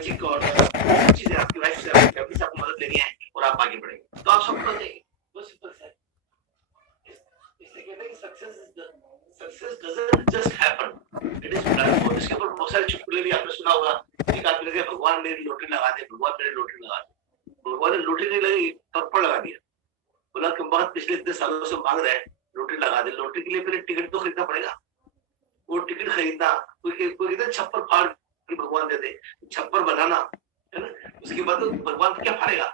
Psychologic और चीजें आपकी लाइफ से फैमिली से आपको मदद लेनी है और आप आगे बढ़ेंगे तो आप सफल हो जाएंगे। वो सिंपल सा है। इसलिए कहते हैं success doesn't just happen, it is plan for. इसके ऊपर बहुत सारे चुटकुले भी आपने सुना होगा। एक आदमी ने भगवान मेरी लॉटरी लगा दे, भगवान मेरी लॉटरी लगा दे। भगवान ने लॉटरी नहीं लगाई, थप्पड़ लगा दिया। बोला कि बहुत पिछले इतने सालों से मांग रहे हैं लॉटरी लगा दे। लॉटरी के लिए पहले टिकट तो खरीदना पड़ेगा। वो टिकट खरीदना, कोई कहता छप्पर फाड़ के भगवान दे दे, छप्पर बनाना है ना, उसके बाद तो भगवान क्या फाड़ेगा।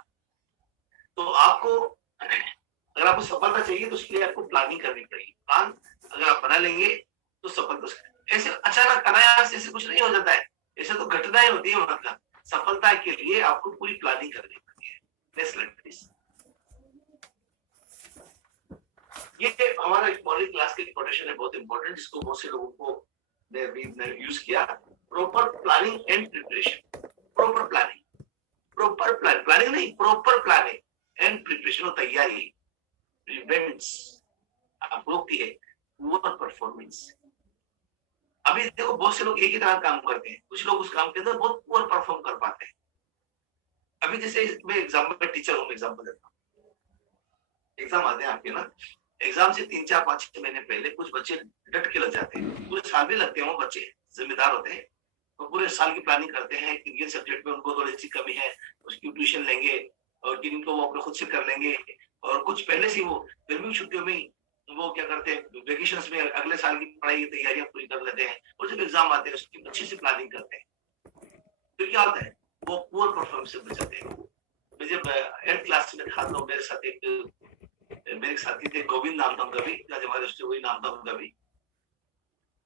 तो आपको अगर आपको सफलता चाहिए तो उसके लिए आपको प्लानिंग करनी पड़ेगी। प्लान अगर आप बना लेंगे तो सफलता ऐसे अचानक अनायास ऐसे कुछ नहीं हो जाता है। ऐसे तो घटनाएं होती है। मतलब सफलता के लिए आपको पूरी प्लानिंग करनी पड़ती है। Next slide please. ये हमारा मॉर्निंग क्लास के कोटेशन है, बहुत इंपॉर्टेंट, जिसको बहुत से लोगों को ने यूज किया। Proper planning and preparation. Proper planning नहीं, प्रॉपर प्लानिंग एंड प्रिपरेशन, तैयारी प्रिवेंट्स, आपको रोकती है पुअर परफॉर्मेंस। अभी देखो बहुत से लोग एक ही तरह काम करते हैं, कुछ लोग उस काम के अंदर बहुत पुअर परफॉर्म कर पाते हैं। अभी जैसे मैं एग्जाम्पल टीचर हूँ, एग्जाम्पल देता हूँ। एग्जाम आते हैं आपके ना, एग्जाम से 3, 4, 5, 6 महीने पहले कुछ बच्चे डट के लग जाते हैं। पूरे साल भी लगते हैं, वो बच्चे जिम्मेदार होते हैं, तो पूरे साल की प्लानिंग करते हैं कि ये सब्जेक्ट में उनको थोड़ी सी कमी है, उसकी ट्यूशन लेंगे और जिनको वो अपने खुद से कर लेंगे। और कुछ पहले से वो गर्मी की छुट्टियों में वो क्या करते हैं, वेकेशंस में अगले साल की पढ़ाई की तैयारियां पूरी कर लेते हैं, और जब एग्जाम आते हैं उसकी अच्छे से प्लानिंग करते हैं। फिर क्या होता है, वो पुअर परफॉर्मेंस से बच जाते हैं। मैं जब 8th क्लास में था तो मेरे साथी थे, गोविंद नाम था उनका भी, हमारे उससे वही नाम था उनका भी।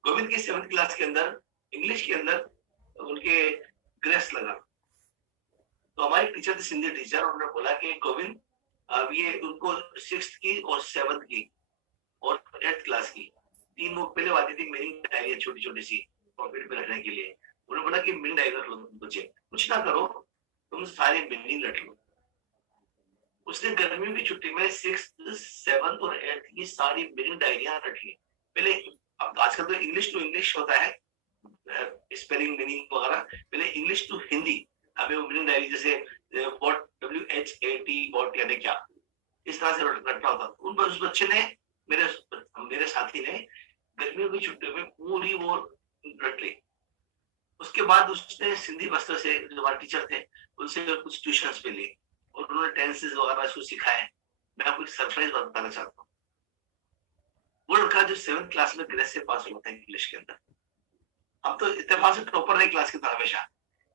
गोविंद की 7th क्लास के अंदर इंग्लिश के अंदर उनके ग्रेस लगा। तो हमारे टीचर थे, सिंधी टीचर, उन्होंने बोला कि गोविंद अब ये उनको 6th की और 7th की और 8th क्लास की तीन वो पहले आती थी मिनी डायरी छोटी छोटी सी पॉकेट में रखने के लिए। उन्होंने बोला कि मिनी डायरी रख लो, बच्चे कुछ ना करो, तुम सारे मिनी रख लो। उसने गर्मियों की छुट्टी में 6th, 7th और 8th की सारी मिनी डायरियां रखी। पहले अब आजकल तो इंग्लिश टू इंग्लिश होता है, स्पेलिंग मीनिंग वगैरह, पहले इंग्लिश टू हिंदी। हमें वो मिनी डायरी जैसे व्हाट WHAT व्हाट यानी क्या, इस तरह से रखना होता। उस बच्चे ने, मेरे साथी ने गर्मियों की छुट्टियों में पूरी वो रट ली। उसके बाद उसने सिंधी मास्टर से, जो हमारे टीचर थे, उनसे कुछ ट्यूशंस पे ली और उन्होंने टेंसेस वगैरह इसको सिखाए। मैं आपको एक सरप्राइज बताना चाहता हूँ। वो लड़का जो 7th क्लास में ग्रेस से पास हुआ था इंग्लिश के अंदर, अब तो इत्तेफाक से टॉपर रहे क्लास के था हमेशा,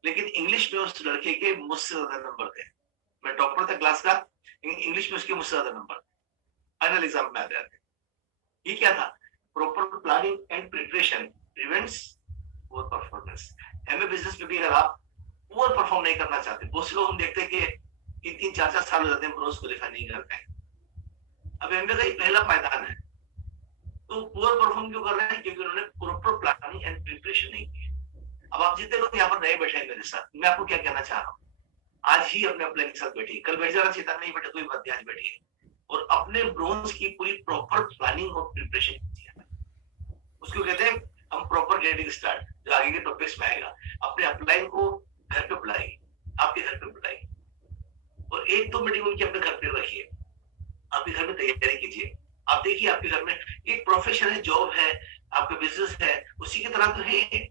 लेकिन इंग्लिश में उस लड़के के मुझसे ज्यादा नंबर थे। मैं टॉपर था क्लास का, इंग्लिश में उसके मुझसे ज्यादा नंबर फाइनल एग्जाम में आ गए थे। ये क्या था, proper planning and preparation prevents poor performance. MA business में भी अगर आप पुअर परफॉर्म नहीं करना चाहते, बहुत से लोग हम देखते हैं कि 3, 4 साल हो जाते हैं ब्रोज क्वालिफाई नहीं करते हैं। अब एमए का ही पहला पायदान है, तो पुअर परफॉर्म क्यों कर रहे हैं, क्योंकि उन्होंने प्रॉपर प्लानिंग एंड प्रिपरेशन नहीं की। अब आप जितने लोग यहाँ पर नए बैठे हैं मेरे साथ, मैं आपको क्या कहना चाह रहा हूँ, आज ही अपने प्लान के साथ बैठिए, कल बैठ जाना चाहिए नहीं बैठे कोई बात नहीं, आज बैठिए और अपने ब्रोन्स की पूरी प्रॉपर प्लानिंग और प्रिपरेशन कीजिए। उसको कहते हैं हम प्रॉपर गेटिंग स्टार्ट, जो आगे के टॉपिक्स में आएगा। अपने अपलाइन को घर पे बुलाइए, आपके घर पे बुलाइए और 1-2 मीटिंग उनकी अपने घर पे रखिए, आपके घर में तैयारी कीजिए। आप देखिए आपके घर में एक प्रोफेशन है, जॉब है, आपका बिजनेस है, उसी की तरह तो है।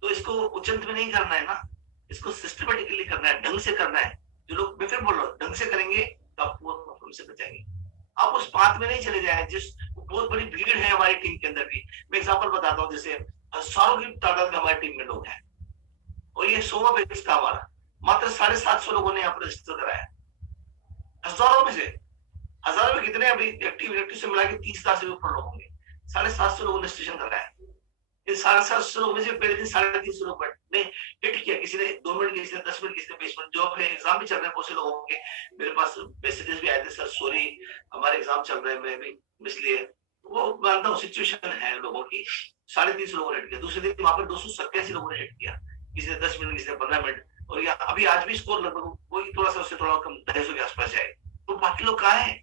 तो इसको उचंत में नहीं करना है ना, इसको सिस्टमेटिकली करना है, ढंग से करना है। जो लोग, मैं फिर बोल रहा हूँ, ढंग से करेंगे तो आप परफॉर्म से बचाएंगे। आप उस पाथ में नहीं चले जाए जिस बहुत बड़ी भीड़ है हमारी टीम के अंदर भी। मैं एग्जांपल बताता हूँ, जैसे हजारों की तादाद में हमारी टीम में लोग हैं और ये 100वां बैच था हमारा, मात्र 750 लोगों ने यहाँ पर रजिस्टर कराया। हजारों में से, हजारों में कितने अभी एक्टिव से मिला के 30,000 से ऊपर लोग होंगे। 750 लोगों ने रजिस्ट्रेशन कराया। इन 750 लोगों में से पहले दिन 350 लोग ने हिट किया, किसी ने 2 मिनट, किसी ने 10 मिनट, किसी ने 20 मिनट। जॉब है, एग्जाम भी चल रहे हैं बहुत से लोगों के, मेरे पास मैसेजेस भी आए थे, सर सॉरी हमारे एग्जाम चल रहे हैं, मैं भी इसलिए वो मानता हूँ सिचुएशन है लोगों की। 350 लोगों ने हिट किया। दूसरे दिन वहां पर 287 लोगों ने हिट किया, किसी ने 10 मिनट, किसी ने 15 मिनट। और अभी आज भी स्कोर लगभग वही, थोड़ा सा उससे थोड़ा कम 250 के आसपास जाए। तो बाकी लोग कहाँ है,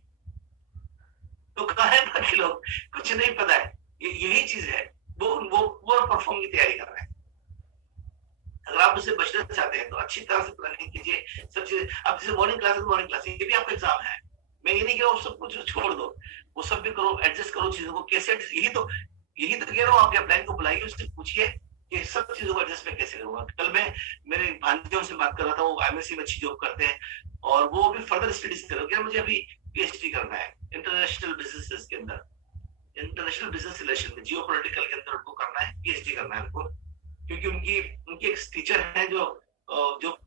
तो कहाँ है बाकी लोग, कुछ नहीं पता है। यही चीज है, वो परफॉर्म की तैयारी कर रहे हैं। अगर आप उससे बचना चाहते हैं तो अच्छी तरह से प्लानिंग कीजिए सब चीजें। अब जैसे मॉर्निंग क्लास ये भी आपका एग्जाम है, मैं ये नहीं कह रहा हूँ सब कुछ छोड़ दो, वो सब भी करो, एडजस्ट करो चीजों को कैसे यही तो कह रहा हूँ। आप अपने क्लाइंट को बुलाइए, उससे पूछिए कि सब चीजों को एडजस्ट मैं कैसे करूंगा। कल मैं मेरे भांजियों से बात कर रहा था, वो एमएससी में अच्छी जॉब करते हैं और वो अभी फर्दर स्टडीज कर रहे हैं, मुझे अभी पीएचडी करना है इंटरनेशनल बिजनेस के अंदर, इंटरनेशनल बिजनेस रिलेशन में, जियो पॉलिटिकल के अंदर उनको करना है, पीएचडी करना है उनको। क्योंकि उनकी उनकी एक टीचर है जो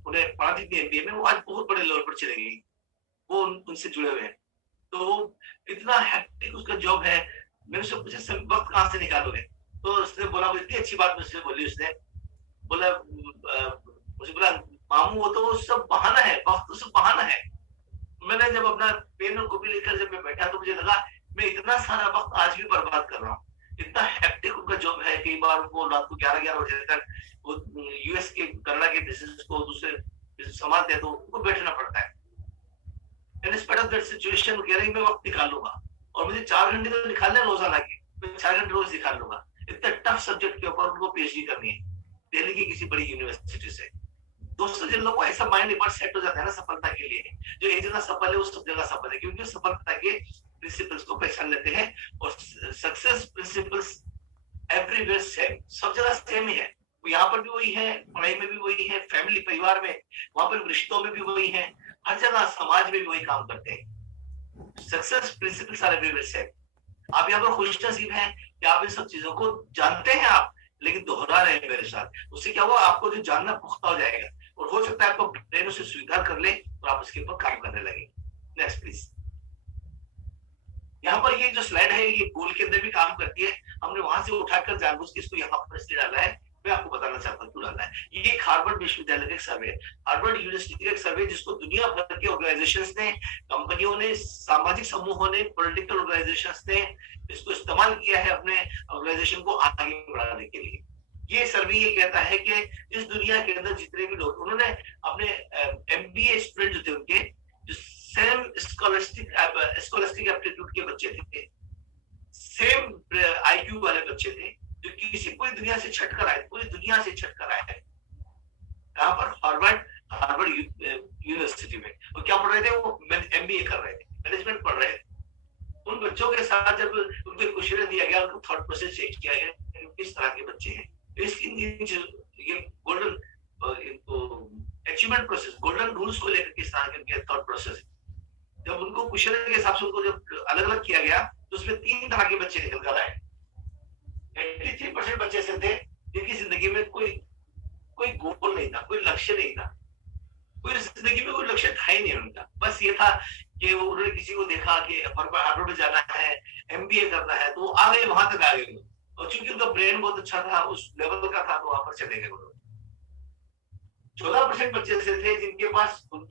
उन्हें पढ़ाती थी एमबीए में, वो आज बहुत बड़े लेवल पर चले गई, वो उनसे जुड़े हुए हैं। तो इतना हैक्टिक उसका जॉब है, मैंने उससे पूछा वक्त कहाँ से निकालोगे, तो उसने बोला, इतनी अच्छी बात मुझसे बोली उसने, बोला मुझे बोला मामू वो तो सब बहाना है, वक्त तो सब बहाना है। मैंने जब अपना पेन और कॉपी लेकर जब मैं बैठा तो मुझे लगा मैं इतना सारा वक्त आज भी बर्बाद कर रहा हूँ। इतना हैक्टिक उनका जॉब है, कई बार वो रात को 11 बजे तक वो यूएस के कनाडा के बिजनेस को दूसरे संभालते हैं, तो उनको बैठना पड़ता है। In spite of that situation कह रही मैं वक्त निकाल लूंगा, और मुझे 4 घंटे तो निकालना है रोजाना के, मैं 4 घंटे रोज निकाल लूंगा। इतना टफ सब्जेक्ट के ऊपर उनको पीएचडी करनी है दिल्ली की किसी बड़ी यूनिवर्सिटी से। दोस्तों, जिन लोगों को ऐसा माइंड एक बार सेट हो जाता है ना सफलता के लिए, जो एक जगह सफल है वो सब जगह सफल है, क्योंकि सफलता के प्रिंसिपल्स को पहचान लेते हैं। और सक्सेस प्रिंसिपल्स एवरीवेयर सेम, सब जगह सेम ही है। यहाँ पर भी वही है, पढ़ाई में भी वही है, फैमिली परिवार में, वहां पर रिश्तों में भी वही है, हर जगह समाज में भी वही काम करते हैं। Success principles are everywhere same. आप यहाँ पर खुशनसीब हैं कि आप इन सब चीजों को जानते हैं आप, लेकिन दोहरा रहे हैं मेरे साथ। उससे क्या हुआ, आपको जो जानना पुख्ता हो जाएगा, और हो सकता है आपको ब्रेन उसे स्वीकार कर ले और आप उसके ऊपर काम करने लगे। Next please. यहाँ पर ये जो स्लाइड है ये गोल के अंदर भी काम करती है, हमने वहां से उठाकर जानबूझ के इसको यहाँ पर इसलिए डाला है, मैं आपको बताना चाहता हूँ क्यों डाला है। ये एक हार्वर्ड विश्वविद्यालय का एक सर्वे, हार्वर्ड यूनिवर्सिटी का एक सर्वे, जिसको दुनिया भर के ऑर्गेनाइजेशंस ने, कंपनियों ने, सामाजिक समूहों ने, पॉलिटिकल ऑर्गेनाइजेशंस ने इसको इस्तेमाल किया है अपने ऑर्गेनाइजेशन को आगे बढ़ाने के लिए। ये सर्वे ये कहता है कि इस दुनिया के अंदर जितने भी लोग, उन्होंने अपने एमबीए स्टूडेंट जो थे उनके, जो सेम स्कॉलस्टिक एप्टीट्यूड के बच्चे थे, सेम आईक्यू वाले बच्चे थे, जो किसी पूरी दुनिया से छटकर आए, पूरी दुनिया से छटकर आए, कहां पर, हार्वर्ड यूनिवर्सिटी में। और क्या पढ़ रहे थे वो, एमबीए कर रहे थे, मैनेजमेंट पढ़ रहे थे। उन बच्चों के साथ जब उनको क्वेश्चन दिया गया, उनको थॉट प्रोसेस चेक किया गया, किस तरह के बच्चे हैं, ये golden achievement process, golden rules को लेकर किस तरह के थॉट प्रोसेस, जब उनको क्वेश्चन के हिसाब से उनको जब अलग अलग किया गया, तो उसमें 3 तरह के बच्चे निकल कर आए। 83% बच्चे ऐसे थे जिनकी जिंदगी में कोई गोल नहीं था, कोई लक्ष्य नहीं था, कोई जिंदगी में कोई लक्ष्य था ही नहीं उनका। बस ये था कि वो उन्होंने किसी को देखा कि हार्वर्ड में जाना है, एमबीए करना है, तो आ गए, वहां तक आ गए। और चूंकि उनका ब्रेन बहुत अच्छा था, उस लेवल का था, तो वहां पर चले गए वो लोग। 14% बच्चे ऐसे थे उनके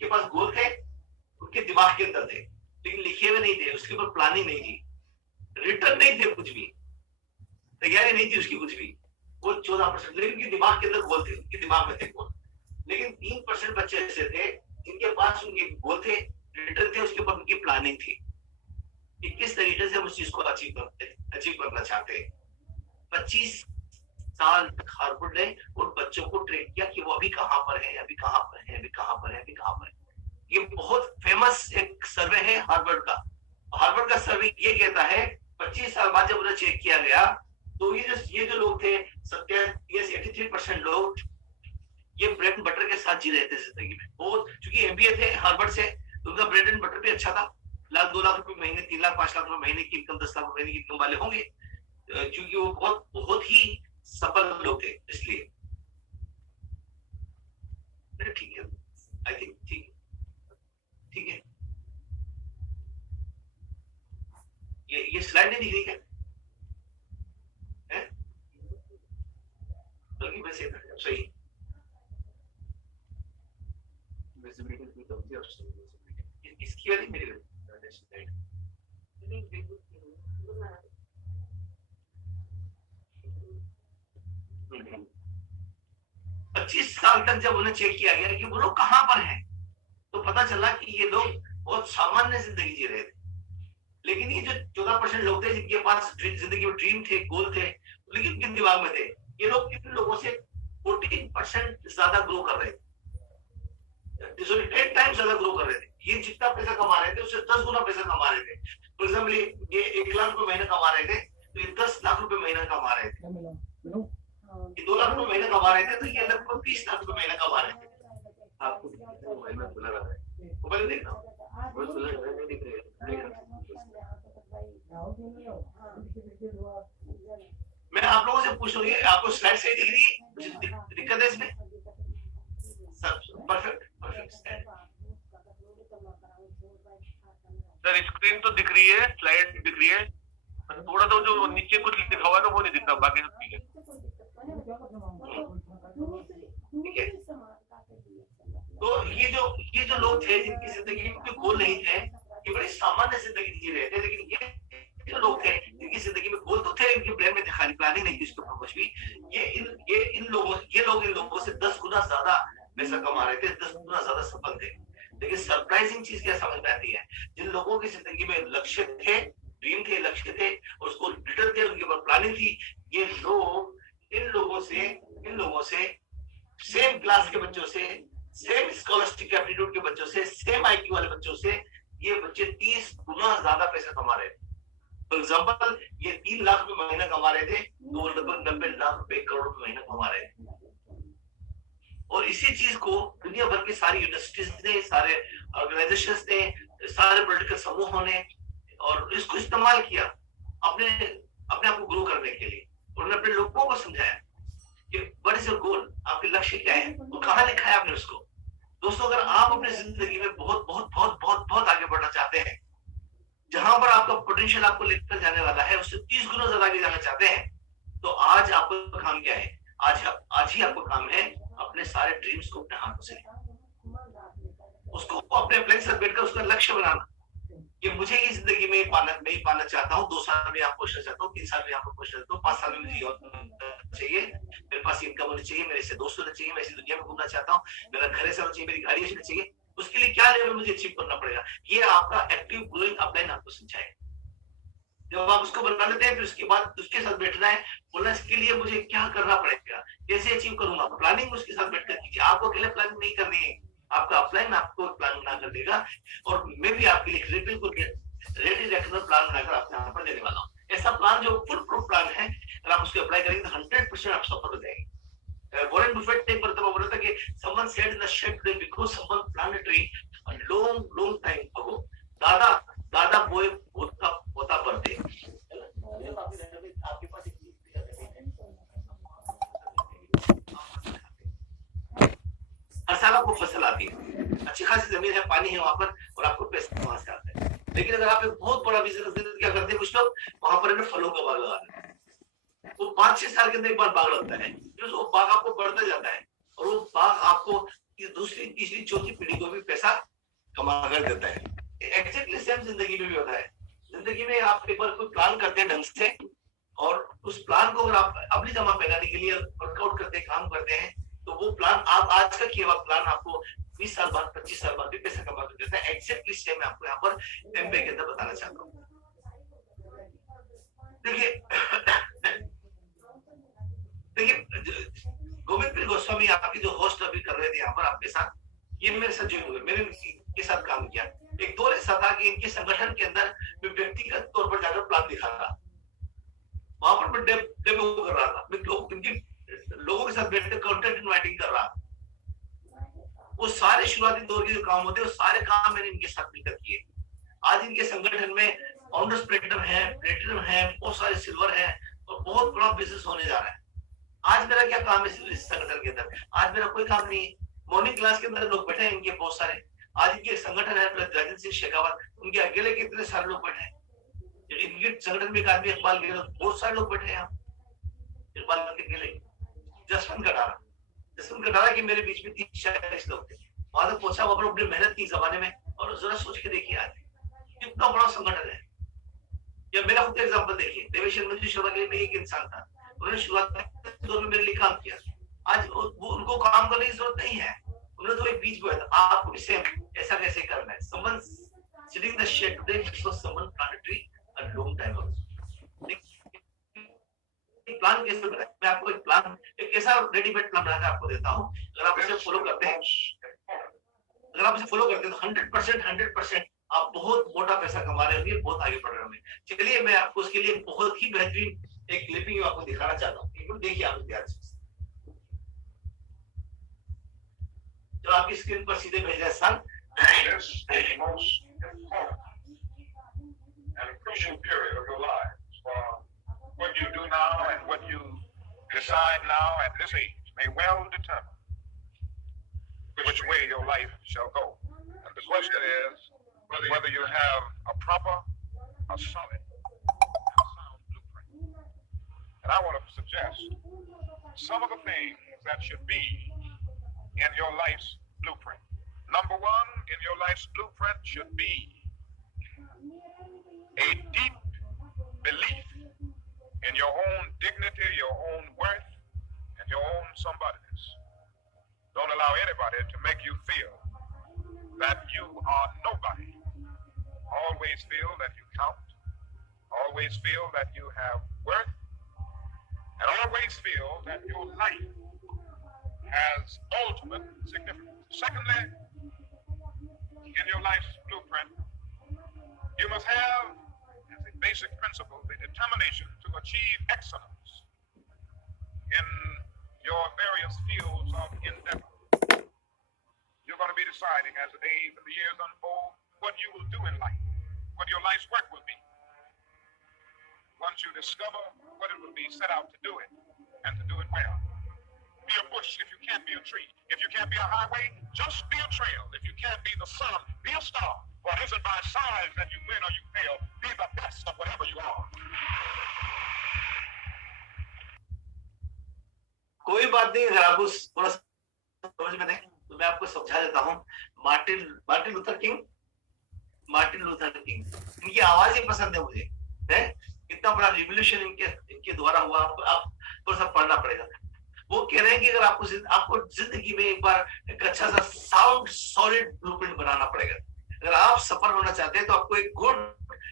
पास गोल थे, उनके दिमाग के अंदर थे, लेकिन लिखे हुए नहीं थे, उसके ऊपर प्लानिंग नहीं थी, रिटर्न नहीं थे, कुछ भी तैयारी नहीं थी उसकी, कुछ भी। वो 14%, लेकिन उनके दिमाग के अंदर गोल थे, उनके दिमाग में थे गोल। लेकिन 3% बच्चे ऐसे थे जिनके पास उनके गोल थे, रिटर्न थे, उसके ऊपर उनकी प्लानिंग थी कि किस तरीके से हम उस चीज को अचीव करना चाहते हैं। 25 साल हार्वर्ड ने उन बच्चों को ट्रेन किया कि वो अभी कहां पर है, अभी कहां पर है, अभी कहां पर है, अभी कहां पर है। ये बहुत फेमस एक सर्वे है हार्वर्ड का। हार्वर्ड का सर्वे ये कहता है 25 साल बाद जब उन्हें चेक किया गया, तो ये जो लोग थे 83% लोग ये ब्रेड एंड बटर के साथ जी रहे थे जिंदगी में। वो चूंकि एमबीए थे हार्वर्ड से, तो उनका ब्रेड एंड बटर भी अच्छा था, लाख 2 लाख रुपए महीने, 3 लाख 5 लाख रुपए महीने की इनकम, 10 लाख रुपए की इनकम वाले होंगे, क्योंकि वो बहुत ही सफल लोग थे। इसलिए ठीक है, आई थिंक ठीक है। ये स्लाइड नहीं दिख रही है, बल्कि वैसे सही इसकी वाली मेरी 25 साल तक जब उन्हें चेक किया गया कि वो लोग कहां पर हैं, तो पता चला कि ये लोग बहुत सामान्य जिंदगी जी रहे थे। लेकिन ये जो 14% लोग थे जिनके पास जिंदगी में ड्रीम थे, गोल थे, लेकिन किन दिमाग में थे, ये लोग इन लोगों से 14% ज्यादा ग्रो कर रहे थे, 8 टाइम्स ज्यादा ग्रो कर रहे थे। ये जितना पैसा कमा रहे थे उससे 10 गुना पैसा कमा रहे थे। फॉर एग्जाम्पल ये 1 लाख रुपए महीना कमा रहे थे, तो ये 10 लाख रुपए महीना कमा रहे थे। ये 2 लाख रुपए महीना कमा रहे थे, तो ये लगभग 30 लाख रुपए महीना कमा रहे थे। आपको खुला रहा है, मोबाइल देखना नहीं दिख रही है। मैं आप लोगों से पूछ रहा हूँ, आपको स्लाइड सही दिख रही है? दिक्कत है इसमें? सब परफेक्ट सर, स्क्रीन तो दिख रही है, स्लाइड दिख रही है, थोड़ा सा जो नीचे कुछ लिखा हुआ है तो वो नहीं दिखता, बाकी सब ठीक है। तो ये जो लोग थे जिनकी जिंदगी में कोई गोल नहीं थे, ये बड़ी सामान्य जिंदगी जी रहे थे, लेकिन ये जो लोग थे जिनकी जिंदगी में गोल तो थे, इनके ब्रेन में खाली प्लानिंग नहीं थी इसके ऊपर कुछ भी, ये लोग इन लोगों से 10 गुना ज्यादा पैसा कमा रहे थे, 10 गुना ज्यादा सफल थे। लेकिन सरप्राइजिंग चीज क्या समझ में आती है, जिन लोगों की जिंदगी में लक्ष्य थे, ड्रीम थे, लक्ष्य थे, और उसको रिटर्न थे, उनके ऊपर प्लानिंग थी, ये लोग इन लोगों से सेम क्लास के बच्चों से, सेम स्कॉलस्टिक एप्टीट्यूड के बच्चों से, सेम आईक्यू वाले बच्चों से ये बच्चे 30 गुना ज्यादा पैसा कमा रहे थे। फॉर एग्जाम्पल ये 3 लाख रुपए महीना कमा रहे थे, तो लगभग 90 लाख रुपए, करोड़ रुपए महीना कमा रहे थे। और इसी चीज को दुनिया भर की सारी यूनिवर्सिटीज ने, सारे ऑर्गेनाइजेशंस ने, सारे पॉलिटिकल समूहों ने, और इसको इस्तेमाल किया अपने आप को ग्रो करने के लिए। उन्होंने अपने लोगों को समझाया कि व्हाट इज योर गोल, आपके लक्ष्य क्या है, और कहाँ लिखा है आपने उसको। दोस्तों, अगर आप अपनी जिंदगी में बहुत बहुत बहुत बहुत बहुत आगे बढ़ना चाहते हैं, जहां पर आपका पोटेंशियल आपको लेकर जाने वाला है, उससे 30 गुना ज्यादा आगे जाना चाहते हैं, तो आज आपका काम क्या है? आज ही आपको काम है अपने सारे ड्रीम्स को अपने हाथों से, उसको अपने प्लान से बैठकर उसका लक्ष्य बनाना कि मुझे ये जिंदगी में नहीं पाना चाहता हूँ, 2 साल में यहाँ पहुंचना चाहता हूँ, 3 साल में यहाँ पर पहुंचना चाहता हूँ, 5 साल में मुझे चाहिए, मेरे पास इनकम होनी चाहिए, मेरे से दोस्त होने चाहिए, मैं ऐसी दुनिया में घूमना चाहता हूँ, मेरा घर ऐसा होना चाहिए, मेरी गाड़ी ऐसी चाहिए। उसके लिए क्या लेवल मुझे अचीव करना पड़ेगा, ये आपका एक्टिव ग्रोइंग अपलाइन आपको समझाएगा। जब आप उसको बना लेते हैं, फिर उसके बाद उसके साथ बैठना है, बोलना इसके लिए मुझे क्या करना पड़ेगा, कैसे अचीव करूंगा, प्लानिंग उसके साथ बैठकर कीजिए। आपको अकेले प्लानिंग नहीं करनी है, आपका अपलाइन आपको प्लान बना कर देगा, और मैं भी आपके लिए बिल्कुल रेडी रेक्टर प्लान बनाकर आपके यहाँ पर देने वाला हूँ। ऐसा प्लान जो फुल प्रूफ प्लान है, अगर आप उसको अप्लाई करेंगे तो 100% आप सफल हो जाएंगे। वॉरेन बफेट ने एक मरतबा बोला था कि someone said in the shed today because someone planted a tree a long time ago. दादा बोए पोता पढ़ते। आपके पास हर साल आपको फसल आती है, अच्छी खासी जमीन है, पानी है वहां पर, और आपको पैसा वहां से आता है। लेकिन अगर आप एक बहुत बड़ा बिजनेस क्या करते हैं, कुछ लोग वहां पर फलों का बाग लगा देते हैं, वो 5-6 साल के अंदर एक बार बाग लगता है, फिर वो बाग आपको बढ़ता जाता है, और वो बाग आपको दूसरी, तीसरी, चौथी पीढ़ी को भी पैसा कमा कर देता है। एग्जैक्टली सेम जिंदगी में भी होता है। जिंदगी में आप एक बार कोई प्लान करते हैं ढंग से, और उस प्लान को अगर आप अमली जमा पहनाने के लिए वर्कआउट करते हैं, काम करते हैं, तो वो प्लान आप आज का किया हुआ प्लान आपको 20 साल बाद, 25 साल बाद भी पैसा कमा कर देता है। एग्जैक्टली सेम मैं आपको यहाँ पर एमबीए के अंदर बताना चाहता हूँ। देखिए गोविंद गोस्वामी आपके जो होस्ट अभी कर रहे थे यहाँ पर आपके साथ, ये मेरे साथ ज्वाइन हुए, मैंने इनके साथ काम किया। एक दौर ऐसा था कि इनके संगठन के अंदर मैं व्यक्तिगत तौर पर जाकर प्लान दिखा रहा, वहां पर मैं डेमो कर रहा था, मैं लोगों के साथ बैठकर कंटेंट इनवाइटिंग कर रहा। वो सारे शुरुआती दौर के जो काम होते हैं, वो सारे काम मैंने इनके साथ मिलकर किए। आज इनके संगठन में फाउंडर्स प्लेटिनम है, बहुत सारे सिल्वर है, और बहुत बड़ा बिजनेस होने जा रहा है। आज मेरा क्या काम है इस संगठन के अंदर? आज मेरा कोई काम नहीं है। मॉर्निंग क्लास के अंदर लोग बैठे हैं इनके बहुत सारे। आज इनके संगठन है राजेंद्र सिंह शेखावत, उनके अकेले के इतने सारे लोग बैठे हैं। इनके संगठन में एक आदमी इकबाल गहलोत, बहुत सारे लोग बैठे हैं। इकबाल के अकेले जसवंत कटारा के मेरे बीच में 30-40 लोग थे। वहां तक पहुंचा, वहां पर अपनी मेहनत की जमाने में, और जरा सोच के देखिए आज कितना बड़ा संगठन है। या मेरा खुद एग्जांपल देखिए, देवेश शर्मा के लिए मैं एक इंसान था, उन्होंने शुरुआत में मेरे लिए काम किया। आज वो उनको काम करने की जरूरत नहीं है, उन्होंने तो एक बीज बोया था। आपको भी सेम ऐसा कैसे करना है? someone sitting in the shed today because someone planted a tree a long time ago. Plan कैसे बनाए, मैं आपको एक प्लान, एक ऐसा रेडीमेड प्लान बनाकर आपको देता हूँ। अगर आप उसे फॉलो करते हैं, अगर आप इसे फॉलो करते हैं तो 100% आप बहुत मोटा पैसा कमा रहे होंगे, बहुत आगे बढ़ रहे होंगे। चलिए मैं आपको उसके लिए बहुत ही बेहतरीन एक क्लिपिंग आपको दिखाना चाहता हूँ, एक मिनट देखिए आप ध्यान से। जो आपकी स्क्रीन पर सीधे भेजा है sir. This is the most important and crucial period of your lives. For what you do now and what you decide now at this age may well determine which way your life shall go. And the question is whether you have a proper, a solid, and a sound blueprint. And I want to suggest some of the things that should be in your life's blueprint. Number one in your life's blueprint should be a deep belief in your own dignity, your own worth, and your own somebodyness. Don't allow anybody to make you feel that you are nobody. Always feel that you count. Always feel that you have worth. And always feel that your life has ultimate significance. Secondly, in your life's blueprint, you must have as a basic principle the determination to achieve excellence in your various fields of endeavor. You're going to be deciding as the days and the years unfold what you will do in life, what your life's work will be. Once you discover what it will be, set out to do it and to do it well. Be a bush if you can't be a tree. If you can't be a highway, just be a trail. If you can't be the sun, be a star. For it isn't by size that you win or you fail. Be the best of whatever you are. कोई बात नहीं, अगर आप उस थोड़ा समझ में नहीं तो मैं आपको समझा देता हूँ। मार्टिन लूथर किंग, इनकी आवाज ही पसंद है मुझे, है इतना बड़ा रिवॉल्यूशन इनके द्वारा हुआ। आप थोड़ा सा पढ़ना पड़ेगा। वो कह रहे हैं कि अगर आपको जिंदगी में एक बार एक अच्छा सा साउंड सॉलिड ब्लूप्रिंट बनाना पड़ेगा। अगर आप सफल होना चाहते हैं तो आपको एक good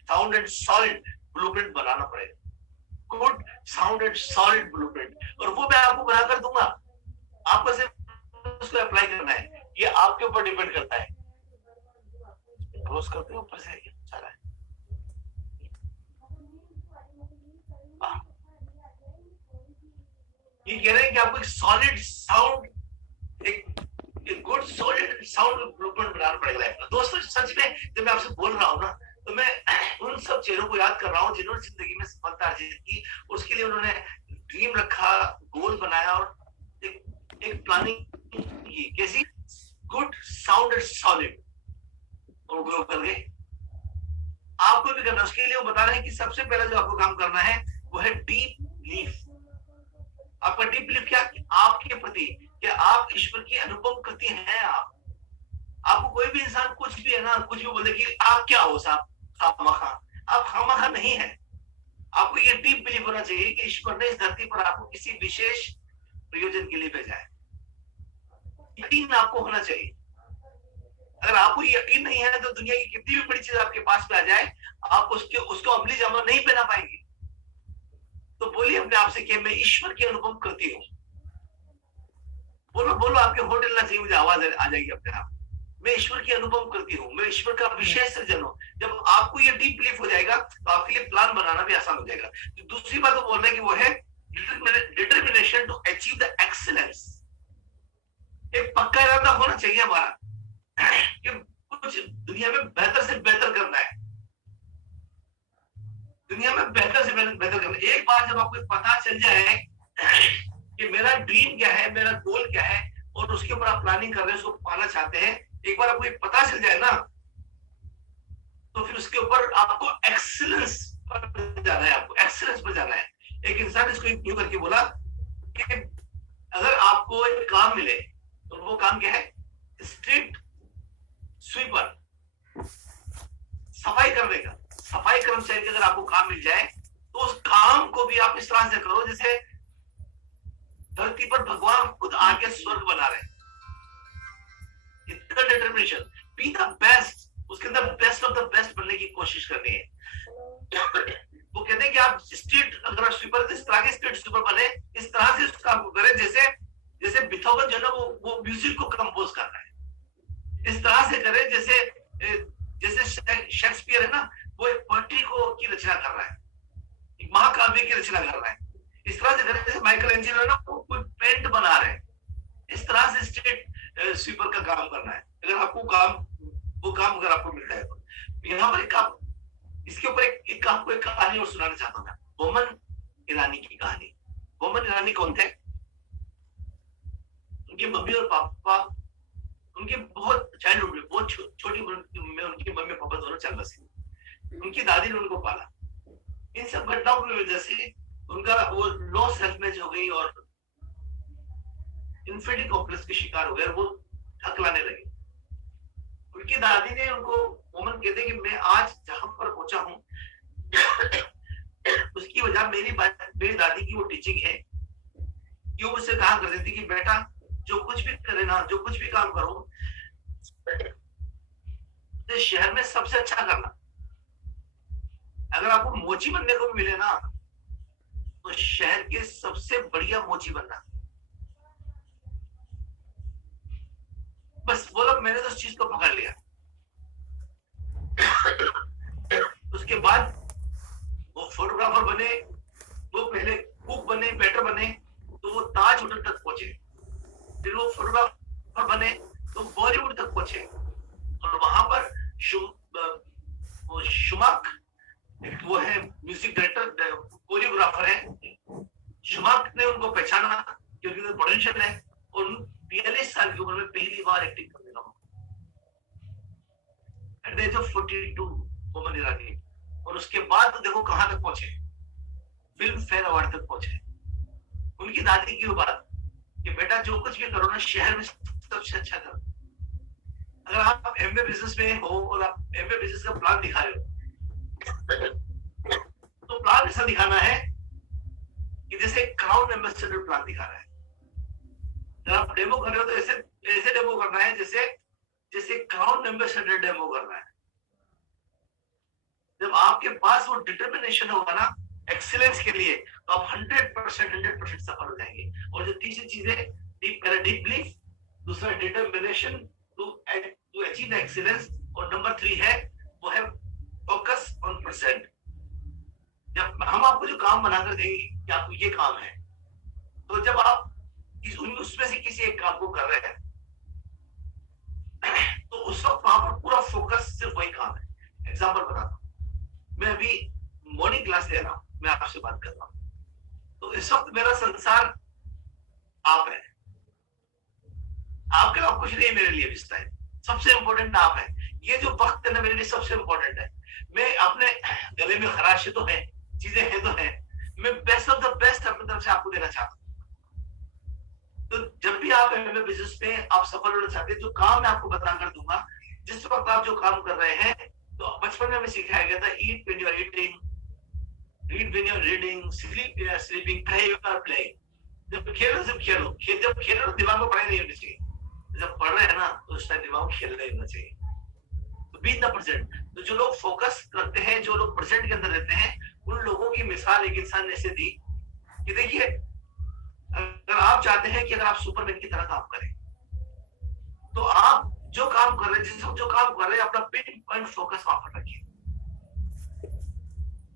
sound and solid blueprint बनाना पड़ेगा। Good sound and solid blueprint, और वो मैं आपको बनाकर दूंगा। आपको सिर्फ उसको अप्लाई करना है, ये आपके ऊपर डिपेंड करता है। क्लोज करते हैं, ऊपर से चल रहा है। ये कह रहे हैं कि आपको एक सॉलिड साउंड, एक गुड सॉलिड साउंड ब्लूप्रिंट बनाना पड़ेगा लाइफ में। दोस्तों सच में जब मैं आपसे बोल रहा हूँ ना, तो मैं उन सब चेहरों को याद कर रहा हूँ जिन्होंने जिंदगी में सफलता अर्जित की। उसके लिए उन्होंने ड्रीम रखा, गोल बनाया और एक प्लानिंग की। कैसी? गुड साउंड एंड सॉलिड, और ग्रो कर गए। आपको भी करना, उसके लिए वो बता रहे हैं कि सबसे पहले जो आपको काम करना है वो है डीप बिलीफ। आपका डीप बिलीफ क्या? आपके प्रति, क्या आप ईश्वर की अनुपम कृति हैं। आपको कोई भी इंसान कुछ भी है ना, कुछ भी बोले कि आप क्या हो साहब, खामखा, आप खामखा नहीं है। आपको ये डीप बिलीफ होना चाहिए कि ईश्वर ने इस धरती पर आपको किसी विशेष प्रयोजन के लिए भेजा है। यकीन आपको होना चाहिए। अगर आपको यकीन नहीं है तो दुनिया की कितनी भी बड़ी चीज आपके पास में आ जाए, आप उसको अमली जमा नहीं पहना पाएंगे। तो बोलिए अपने आप से कि मैं ईश्वर की अनुपम कृति हूं। बोलो, आपके होठ हिलना चाहिए, मुझे आवाज आ जाएगी अपने आप। मैं ईश्वर की अनुपम कृति हूँ, मैं ईश्वर का विशेष सृजन हूँ। जब आपको ये डीप बिलीफ हो जाएगा तो आपके लिए प्लान बनाना भी आसान हो जाएगा। तो दूसरी बात वो बोल रहे हैं कि वो है determination to achieve the excellence. एक पक्का इरादा होना चाहिए हमारा कि कुछ दुनिया में बेहतर से बेहतर करना है। दुनिया में बेहतर से बेहतर करना है। एक बार जब आपको पता चल जाए कि मेरा ड्रीम क्या है, मेरा गोल क्या है, और उसके ऊपर आप प्लानिंग कर रहे हैं, उसको पाना चाहते हैं, एक बार आपको ये पता चल जाए ना, तो फिर उसके ऊपर आपको एक्सीलेंस पर जाना है। आपको एक्सीलेंस पर जाना है। एक इंसान इसको यूं करके बोला कि अगर आपको एक काम मिले तो वो काम क्या है? स्ट्रीट स्वीपर, सफाई करने का। सफाई कर्मचारी का अगर आपको काम मिल जाए तो उस काम को भी आप इस तरह से करो जैसे धरती पर भगवान खुद आके स्वर्ग बना रहे हैं। इतना डिटर्मिनेशन, बी द बेस्ट, उसके अंदर बेस्ट ऑफ द बेस्ट बनने की कोशिश करनी है। वो कहते हैं कि आप स्ट्रीट, अगर आप स्वीपर करे तो इस तरह के स्टेट सुपर बने, इस तरह से उस काम को करे जैसे जैसे बीथोवन जो है ना वो म्यूजिक को कंपोज कर रहा है, इस तरह से करे जैसे जैसे शेक्सपियर है ना, वो एक पोएट्री को की रचना कर रहा है, एक महाकाव्य की रचना कर रहा है। इस तरह से करे जैसे माइकल एंजेलो है ना, वो कोई पेंट बना रहे हैं। इस तरह से स्टेट स्वीपर का काम करना है। अगर आपको वो काम अगर आपको मिलता है तो यहाँ पर एक काम, इसके ऊपर एक आपको एक कहानी और सुनाना चाहता हूँ मैं, बोमन ईरानी की कहानी। बोमन ईरानी कौन थे? उनकी मम्मी और पापा, उनके बहुत चाइल्डहुड में, बहुत छोटी उम्र में उनकी मम्मी पापा दोनों चल बसे। उनकी दादी ने उनको पाला। इन सब घटनाओं की वजह से उनका वो लो सेल्फ इमेज हो गई और इन्फिनिटी कॉम्प्लेक्स के शिकार हो गए, वो हकलाने लगे। उनकी दादी ने उनको, मोमन कहते कि मैं आज जहां पर पहुंचा हूं उसकी वजह मेरी दादी की वो टीचिंग है कि वो मुझसे कहा करती थी कि बेटा जो कुछ भी करे ना, जो कुछ भी काम करो तो शहर में सबसे अच्छा करना। अगर आपको मोची बनने को मिले ना तो शहर के सबसे बढ़िया मोची बनना। बस बोला, मैंने तो उस चीज को पकड़ लिया। उसके बाद वो फोटोग्राफर बने, वो पहले कुक बने, वेटर बने, तो वो ताज होटल तक पहुंचे। फिर वो फोटोग्राफर बने तो बॉलीवुड तक पहुंचे और वहां पर शुमाक, वो है म्यूजिक डायरेक्टर, कोरियोग्राफर है। शुमाक ने उनको पहचाना क्योंकि उनका पोटेंशियल है और 42 साल की उम्र में पहली बार एक्टिंग करने लगा। At the age of 42 Boman Irani. और उसके बाद तो देखो कहां तक पहुंचे, फिल्म फेयर अवार्ड तक पहुंचे। उनकी दादी की वो बात कि बेटा जो कुछ भी करो ना शहर में सबसे अच्छा करो। अगर आप एमबीए बिजनेस में हो और आप एमबीए बिजनेस का प्लान दिखा रहे हो तो प्लान ऐसा दिखाना है कि जैसे क्राउन एम्बेसडर प्लान दिखा रहा है। जब आप डेमो कर रहे हो तो ऐसे डेमो करना है जैसे क्राउन एम्बेसडर डेमो करना है। जब आपके पास वो डिटर्मिनेशन होगा ना एक्सीलेंस के लिए तो आप 100% सफल हो जाएंगे। और जो तीसरी चीज है डीप बिलीफ, दूसरा डिटर्मिनेशन टू अचीव एक्सीलेंस, और नंबर 3 है वो है फोकस ऑन प्रेजेंट। जब हम आपको जो काम बनाकर देंगे कि आपको ये काम है, तो जब आप उसमें से किसी एक काम को कर रहे हैं तो उस वक्त वहां पर पूरा फोकस सिर्फ वही काम है। एग्जाम्पल बताता हूं, मैं अभी मॉर्निंग क्लास ले रहा हूं, मैं आपसे बात कर रहा हूं, तो इस वक्त मेरा संसार आप है। आपके अलावा कुछ नहीं मेरे लिए रिश्ता है, सबसे इंपॉर्टेंट आप है। ये जो वक्त है ना मेरे लिए सबसे इंपॉर्टेंट है। मैं अपने गले में खराश तो है, चीजें हैं तो है, मैं बेस्ट ऑफ द बेस्ट अपनी तरफ से आपको देना चाहता हूँ। तो जब भी आप एमबीए बिजनेस में आप सफल होना चाहते हैं, जो काम मैं आपको बता कर दूंगा, जिस वक्त आप जो काम कर रहे हैं, तो बचपन में हमें सिखाया गया था eat when you are eating, read when you are reading, sleep when you are sleeping, play when you are playing. जब खेलो जब खेलो, जब खेलो तो दिमाग में पढ़ाई नहीं होनी चाहिए। जब पढ़ रहे हैं ना तो उस टाइम दिमाग में खेलना ही होना चाहिए। तो बी इन द प्रेजेंट। तो जो लोग फोकस करते हैं, जो लोग प्रेजेंट के अंदर रहते हैं, उन लोगों की मिसाल एक इंसान ने ऐसे दी कि देखिए, अगर आप चाहते हैं कि अगर आप सुपरमैन की तरह काम करें तो आप जो काम कर रहे हैं, जिस जो काम कर रहे हैं, अपना पिन पॉइंट फोकस वहां पर रखिए।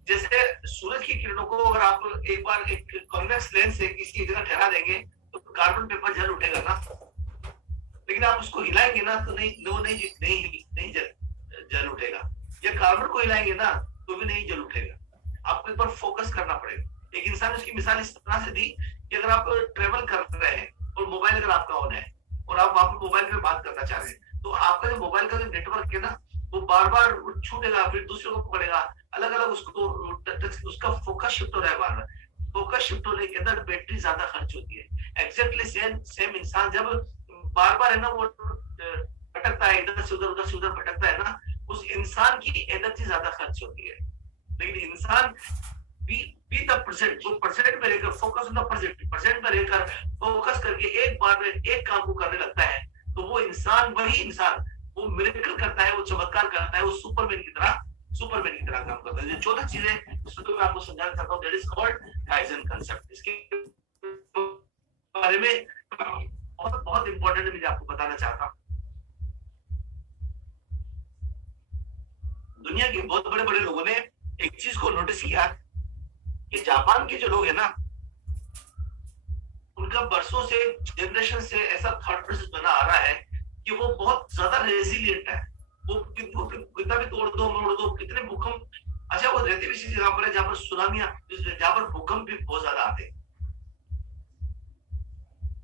जैसे सूरज की किरणों को अगर आप एक बार एक कॉन्वेक्स लेंस से किसी जगह ठहरा देंगे तो कार्बन पेपर जल उठेगा ना, लेकिन आप उसको हिलाएंगे ना तो नहीं जल उठेगा। या कार्बन को हिलाएंगे ना तो भी नहीं जल उठेगा। आपको एक बार फोकस करना पड़ेगा। एक इंसान ने उसकी मिसाल इस तरह से दी कि अगर आप ट्रेवल कर रहे हैं और मोबाइल अगर आपका ऑन है और आप वहां पर मोबाइल पे बात करना चाह रहे हैं, तो आपका जो मोबाइल का जो नेटवर्क है ना वो बार बार छूटेगा, फिर दूसरे को पकड़ेगा, अलग अलग उसका फोकस शिफ्ट हो रहा है। बार बार फोकस शिफ्ट होने के अंदर बैटरी ज्यादा खर्च होती है। एग्जैक्टली सेम इंसान जब बार बार है ना वो भटकता है, इधर से उधर भटकता है ना, उस इंसान की एनर्जी ज्यादा खर्च होती है। लेकिन इंसान बी द प्रेजेंट, वो प्रेजेंट में रहकर फोकस ऑन द प्रेजेंट में रहकर फोकस करके एक बार में एक काम को करने लगता है, तो वो इंसान, वही इंसान वो मिरेकल करता है, वो चमत्कार करता है, वो सुपरमैन की तरह काम करता है। जो 14 चीजें मैं आपको समझाना चाहता हूँ, that is called kaizen concept, इसके बारे में बहुत बहुत इंपॉर्टेंट मुझे आपको बताना चाहता हूँ। दुनिया के बहुत बड़े बड़े लोगों ने एक चीज को नोटिस किया कि जापान के जो लोग हैं ना, उनका बरसों से, जनरेशन से ऐसा थॉट प्रोसेस बना आ रहा है कि वो बहुत ज्यादा रेजिलियंट है। वो कितना भी तोड़ दो मोड़ दो, कितने भूकंप, अच्छा वो रहते भी इसी जगह पर है जहां पर सुनामियां, जहां पर भूकंप भी बहुत ज्यादा आते हैं।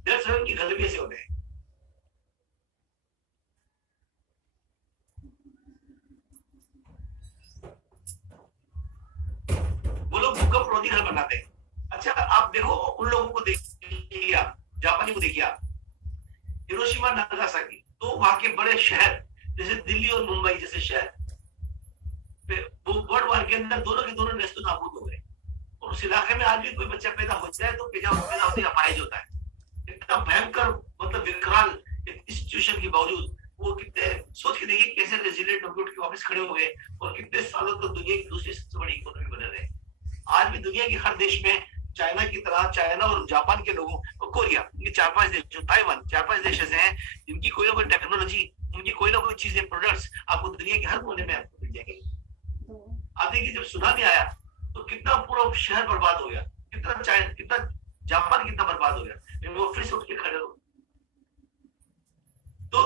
की घर भी ऐसे होते हैं। वो लोग भूकंप रोधी घर बनाते हैं। अच्छा आप देखो उन लोगों को देखिए, आप जापानी को देखिए, आप हिरोशिमा नागासाकी, तो वहां के बड़े शहर जैसे दिल्ली और मुंबई जैसे शहर, वो वर्ल्ड वार के अंदर दोनों के दोनों नेस्तो नाबूद हो गए। और उस इलाके में आज भी कोई बच्चा पैदा हो जाए तो पैदा होते अपाहिज होता है। इतना भयंकर, मतलब विकराल सिचुएशन के बावजूद वो कितने, सोच के देखिए कैसे रेजिलिएंट होकर उठ के वापस खड़े हो गए और कितने सालों तक दुनिया की दूसरी सबसे बड़ी इकोनॉमी बने रहे। आज भी दुनिया के हर देश में चाइना की तरह, चाइना और जापान के लोगों, कोरिया, ये 4-5 देश, जो ताइवान, 4-5 देश ऐसे हैं जिनकी कोई ना कोई टेक्नोलॉजी, उनकी कोई ना कोई चीजें, प्रोडक्ट्स आपको दुनिया के हर कोने में आपको मिल जाएंगे। आप देखिए जब सुनामी आया तो कितना पूरा शहर बर्बाद हो गया, कितना चाइना, कितना जापान कितना बर्बाद हो गया, लेकिन वो फिर से उठ के खड़े हो। तो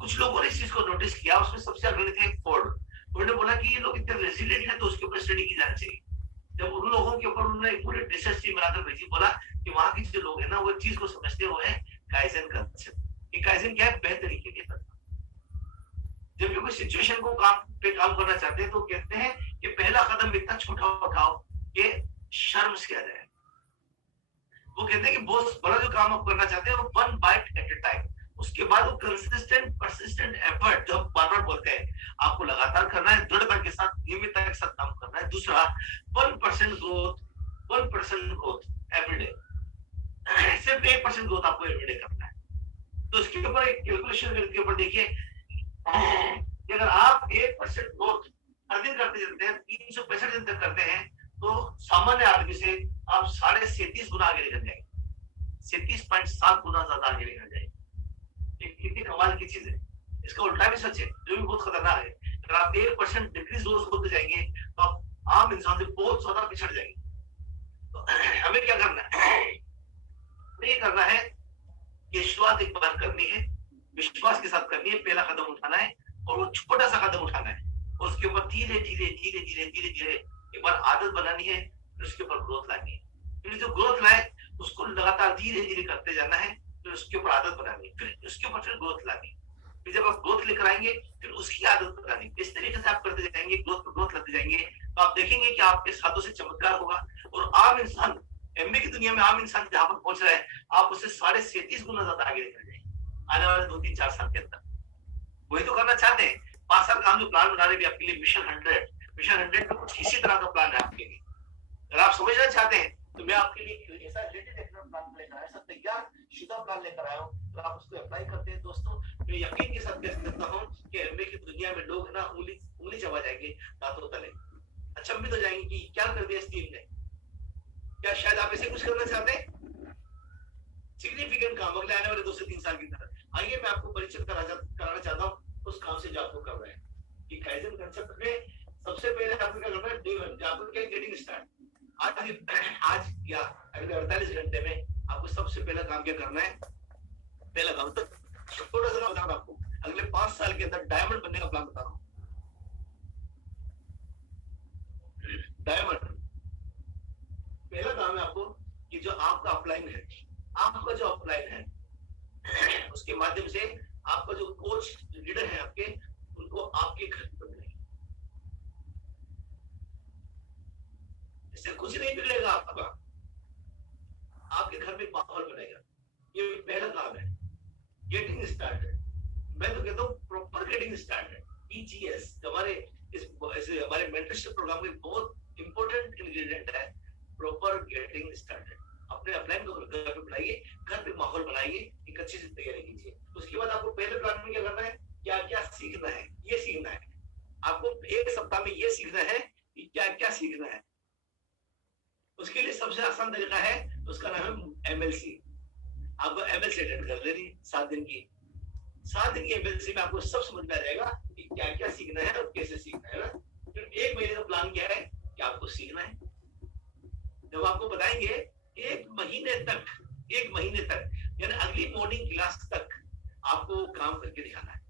कुछ लोगों ने इस चीज को नोटिस किया, उसमें सबसे अग्रणी थे फोर्ड। उन्होंने बोला कि ये लोग इतने रेजिलिएंट हैं तो उसके ऊपर स्टडी की जानी चाहिए। जब उन लोगों के ऊपर उन्होंने एक पूरी रिसर्च टीम बनाकर भेजी, बोला कि वहां के जो लोग हैं ना वो चीज को समझते हुए काइजन कंसेप्ट। ये काइजन क्या है? बेहतरी के लिए करना। जब भी कोई सिचुएशन को काम करना चाहते हैं तो कहते हैं कि पहला कदम इतना छोटा उठाओ कि शर्म से आ जाए। वो कहते हैं कि बहुत बड़ा जो काम आप करना चाहते हैं वो 1 बाइट एट ए टाइम, उसके बाद वो कंसिस्टेंट परसिस्टेंट एफर्ट, जो बार बार बोलते हैं, आपको लगातार करना है, दृढ़ता के साथ, नियमितता के साथ काम करना है। दूसरा 1% ग्रोथ, 1% ग्रोथ एवरीडे, सिर्फ 1% ग्रोथ आपको एवरीडे करना है। तो इसके ऊपर एक कैलकुलेशन करके ऊपर देखिए कि अगर आप 1% ग्रोथ हर दिन करते चलते हैं, 365 दिन तक करते हैं, तो सामान्य आदमी से आप 37.5 गुना आगे निकल जाएंगे, 37.7 गुना ज्यादा आगे निकल जाएंगे। कितनी कमाल की चीज है। इसका उल्टा भी सच है, जो भी बहुत खतरनाक है। अगर आप 1% डिक्रीज रोज होते जाएंगे तो आप आम इंसान से बहुत ज्यादा पिछड़ जाएंगे। तो हमें क्या करना है? ये करना है कि शुरुआत एक बार करनी है, विश्वास के साथ करनी है, पहला कदम उठाना है और वो छोटा सा कदम उठाना है और उसके ऊपर धीरे धीरे धीरे धीरे धीरे धीरे एक बार आदत बनानी है, फिर उसके ऊपर ग्रोथ लानी है। फिर जो ग्रोथ लाए उसको लगातार धीरे धीरे करते जाना है, फिर उसके ऊपर आदत बनानी है, फिर उसके ऊपर फिर ग्रोथ लानी। फिर जब आप ग्रोथ लेकर आएंगे फिर उसकी आदत बनानी। इस तरीके से आप करते जाएंगे, ग्रोथ लाते जाएंगे, तो आप देखेंगे कि आपके हाथों से चमत्कार होगा। और आम इंसान, एमबीए की दुनिया में आम इंसान जहां पर पहुंच रहा है, आप उससे 37.5 गुना ज्यादा आगे निकल जाएंगे आने वाले 2-3-4 साल के अंदर। वही तो करना चाहते हैं। 5 साल का हम जो प्लान बना रहे हैं आपके लिए, मिशन 100 में कुछ इसी तरह का प्लान है आपके लिए। अगर आप समझना चाहते हैं तो मैं आपके लिए ऐसा प्लान लेकर आया, ऐसा तैयार शुदा प्लान लेकर आया हूँ। तो आप उसको अप्लाई करते हैं दोस्तों, मैं यकीन के साथ कह सकता हूँ कि एमबीए की दुनिया में लोग ना उंगली चबा जाएंगे दांतों तले, अचंभित हो जाएंगे कि क्या कर दिया इस टीम ने। क्या शायद आप ऐसे कुछ करना चाहते हैं? सिग्निफिकेंट काम अगले आने वाले 2 से 3 साल की तरह। आइए मैं आपको परिचित कराना चाहता हूँ उस काम से जो आपको कर रहे हैं। कि काइजन कंसेप्ट में सबसे पहले आपको क्या करना है? डे 1 आपको क्या गेटिंग स्टार्ट। आज या अगले 48 घंटे में आपको सबसे पहला काम क्या करना है? पहला काम तो छोटा सा बता रहा हूं आपको, अगले 5 साल के अंदर डायमंड बनने का प्लान बता रहा हूं। डायमंड पहला काम है आपको कि जो आपका अपलाइन है, आपका जो अपलाइन है उसके माध्यम से आपका जो कोच, लीडर है आपके, उनको आपके घर पर बनाइए। इससे कुछ नहीं बिगड़ेगा आपका, आपके घर में माहौल बनेगा। ये पहला काम है, गेटिंग स्टार्टेड। मैं तो कहता हूँ प्रॉपर गेटिंग स्टार्टेड, PGS हमारे हमारे मेंटरशिप प्रोग्राम में बहुत इंपॉर्टेंट इंग्रेडिएंट है, प्रॉपर गेटिंग स्टार्टेड। अपने अपलाइन को घर पे बनाइए, घर पे माहौल बनाइए, एक अच्छी सी तैयारी कीजिए। उसके बाद आपको पहले प्लान में क्या करना है? क्या क्या सीखना है, ये सीखना है आपको। 1 सप्ताह में ये सीखना है कि क्या क्या सीखना है। उसके लिए सबसे MLC, आपको MLC अटेंड कर लेनी 7 दिन की। 7 दिन की MLC में आपको सब समझ में आ जाएगा कि क्या क्या सीखना है और कैसे सीखना है ना। फिर 1 महीने का प्लान क्या है कि आपको सीखना है। जब आपको बताएंगे 1 महीने तक यानी अगली मॉर्निंग क्लास तक आपको काम करके दिखाना है।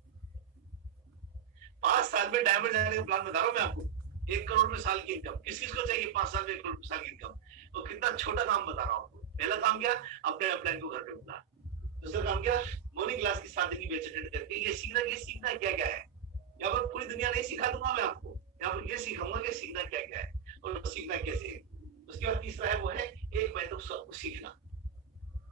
5 साल में डायमंड जाने का प्लान बता रहा हूं मैं आपको। 1 करोड़ में साल की इनकम किस किस को चाहिए? 5 साल में 1 करोड़ साल की इनकम। तो कितना छोटा काम बता रहा हूं आपको। पहला काम क्या? अपने अपलाइन को घर पे बुला। दूसरा काम क्या? मॉर्निंग क्लास की 7 दिन की बैच अटेंड करके ये सीखना क्या क्या है। यहाँ पर पूरी दुनिया नहीं सिखा दूंगा मैं आपको, यहाँ पर ये सिखाऊंगा कि सीखना क्या क्या है और सीखना कैसे है। उसके बाद तीसरा है वो है 1 महीने तक सब सीखना,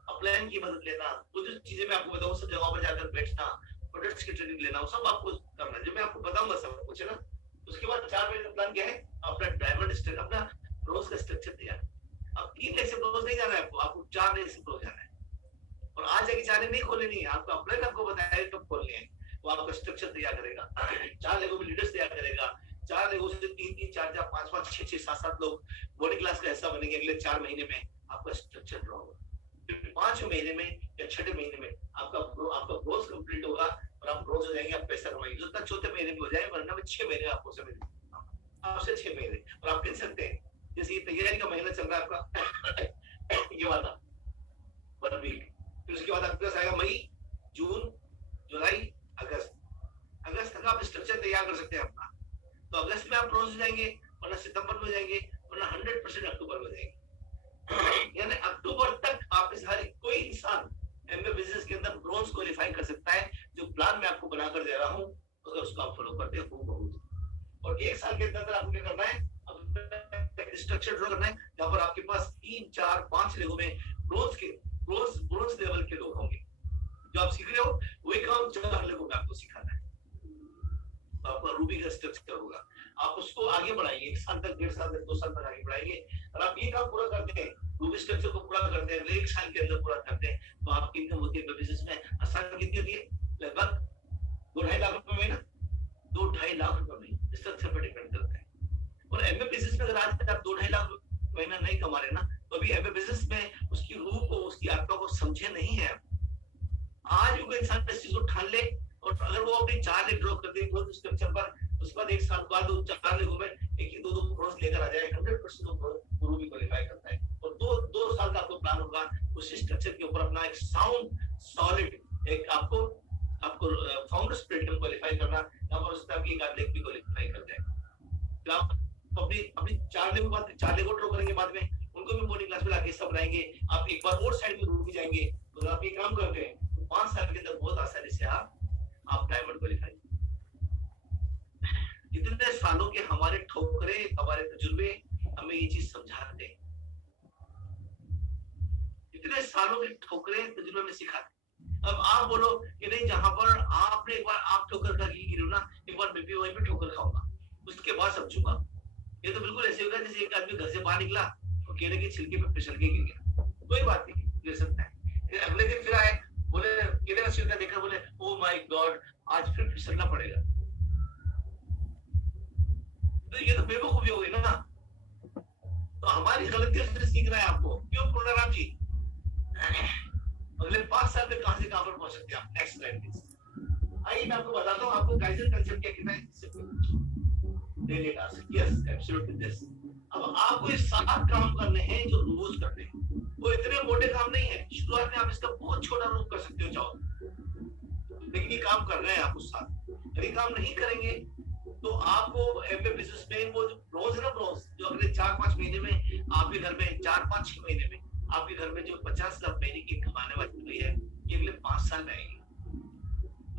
अपलाइन की मदद लेना, वो जो चीजें मैं आपको बताऊं सब जगहों पर जाकर बैठना, प्रोडक्ट्स की ट्रेनिंग लेना, वो सब आपको करना है जो मैं आपको बताऊंगा सब कुछ, है ना। उसके बाद 4 महीने का प्लान क्या है? अपना डायमंड स्ट्रक्चर, अपना ब्रोज का स्ट्रक्चर तैयार। अब 3 ऐसे ब्रोज नहीं जाना है आपको 4 ऐसे ब्रोज जाना है। और आज जाके 4 नहीं खोलनी नहीं है, आपको अपलाइन आपको बताया कब खोलनी है। वो आपका स्ट्रक्चर तैयार करेगा, 4 लेगों में लीडर्स तैयार करेगा, 4 लेगों से 3-3, 4-4, 5-5, 6-6, 7-7 लोग बॉडी क्लास का हिस्सा बनेंगे। अगले 4 महीने में आपका स्ट्रक्चर ड्रॉ होगा। फिर 5वें महीने में या 6ठे महीने में आपका ब्रोज कंप्लीट होगा और आप ब्रोज हो जाएंगे, आप पैसा कमाएंगे। जो तक 4थे महीने में हो जाए, वरना में 6 महीने आपको समय देगा, आपसे 6 महीने। और आप कह सकते हैं जैसे ये तैयारी का महीना चल रहा है आपका ये वाला 1 वीक, फिर उसके बाद आपके पास आएगा मई, जून, जुलाई, अगस्त तक आप स्ट्रक्चर तैयार कर सकते हैं अपना। तो अगस्त में आप ब्रोज हो जाएंगे, वरना सितंबर में हो जाएंगे, वरना 100% अक्टूबर में हो जाएंगे। यानी अक्टूबर तक आप इस हर कोई इंसान एमबीए बिजनेस के अंदर ब्रोंज क्वालिफाई कर सकता है। जो प्लान मैं आपको बनाकर दे रहा हूं अगर उसको आप फॉलो करते हो बहुत। और 1 साल के अंदर आपको क्या करना है? स्ट्रक्चर ड्रॉ करना है जहां पर आपके पास 3, 4, 5 लेवल में ब्रोंज लेवल के लोग होंगे। जो आप सीख रहे हो वही काम 4 लेवल में आपको सिखाना है। तो आपका रूबी का स्ट्रक्चर होगा, आप उसको आगे बढ़ाएंगे 1 साल तक, 1.5 साल तक, 2 साल तक आगे बढ़ाएंगे। और आप ये काम पूरा करते हैं, रूबी स्ट्रक्चर को पूरा करते हैं, अगले 1 साल के अंदर पूरा करते हैं, तो आपकी इनकम होती है बिजनेस में आसान कितनी होती है? लगभग 2-2.5 लाख रुपए महीना, 2-2.5 लाख रुपए महीना स्ट्रक्चर पर डिपेंड करता है। और एमबीए बिजनेस में अगर आज आप 2-2.5 लाख महीना नहीं कमा रहे ना, तो अभी एमबीए बिजनेस में उसकी रूह को, उसकी आत्मा को समझे नहीं है। आज कोई इंसान इस चीज को ठान ले और अगर वो अपनी 4 लेग ड्रॉ कर दे तो स्ट्रक्चर पर, उसके बाद 1 साल बाद 4 लेगों में 1-2 ब्रोंज लेकर आ जाए, 100% वो रूबी क्वालिफाई करता है। और 2 साल का आपको प्लान होगा उसी स्ट्रक्चर के ऊपर अपना एक साउंड सॉलिड एक आपको फाउंडर स्पिरिट में क्वालिफाई करना, यहाँ पर उससे आपकी 1 लेग भी क्वालिफाई कर जाएगा। तो आप अपनी 4 लेगों ड्रॉ करेंगे, बाद में उनको भी मॉर्निंग क्लास में लाके सब बनाएंगे। आप एक बार और साइड में रूबी जाएंगे, तो आप ये काम करते हैं 5 साल के अंदर बहुत आसानी से आप डायमंड क्वालिफाई। इतने सालों के हमारे ठोकरे, हमारे तजुर्बे हमें ये चीज समझाते हैं। इतने सालों के ठोकरे तजुर्बे में सिखाते। अब आप बोलो कि नहीं, जहां पर आपने एक बार आप ठोकर खा के गिरे ना, एक बार मैं भी वहीं पे ठोकर खाऊंगा, उसके बाद समझूंगा। ये तो बिल्कुल ऐसे होगा जैसे एक आदमी घर से बाहर निकला और केले के छिलके पे फिसल के गिर गया, कोई बात नहीं, गिर सकता है। अगले दिन फिर आए, बोले केले का छिलका देखा, बोले ओ माय गॉड आज फिर फिसलना पड़ेगा। तो ये तो बेवकूफी हो गई ना। तो हमारी गलतियों से सीखना है आपको। क्यों पूर्णाराम जी? अगले 5 साल में कहां से कहां पर पहुंच सकते हैं आप? Next slide please. आइए मैं आपको बताता हूं आपको काइजन कंसेप्ट क्या कहता है। Daily task, yes absolutely this. अब आपको ये 7 काम करने हैं जो रोज करने हैं। वो इतने मोटे काम नहीं है, शुरुआत में आप इसका बहुत छोटा रूप कर सकते हो चाहो, लेकिन ये काम कर रहे हैं आप उस साथ। यदि काम नहीं करेंगे तो आपको एमबीए बिजनेस में वो ब्रोंज है ना, ब्रोंज जो अगले 4-5 महीने में आपके घर में 4-5-6 महीने में आपके घर में जो 50 लाख महीने की इनकम आने वाली है, ये अगले 5 साल में आएगी।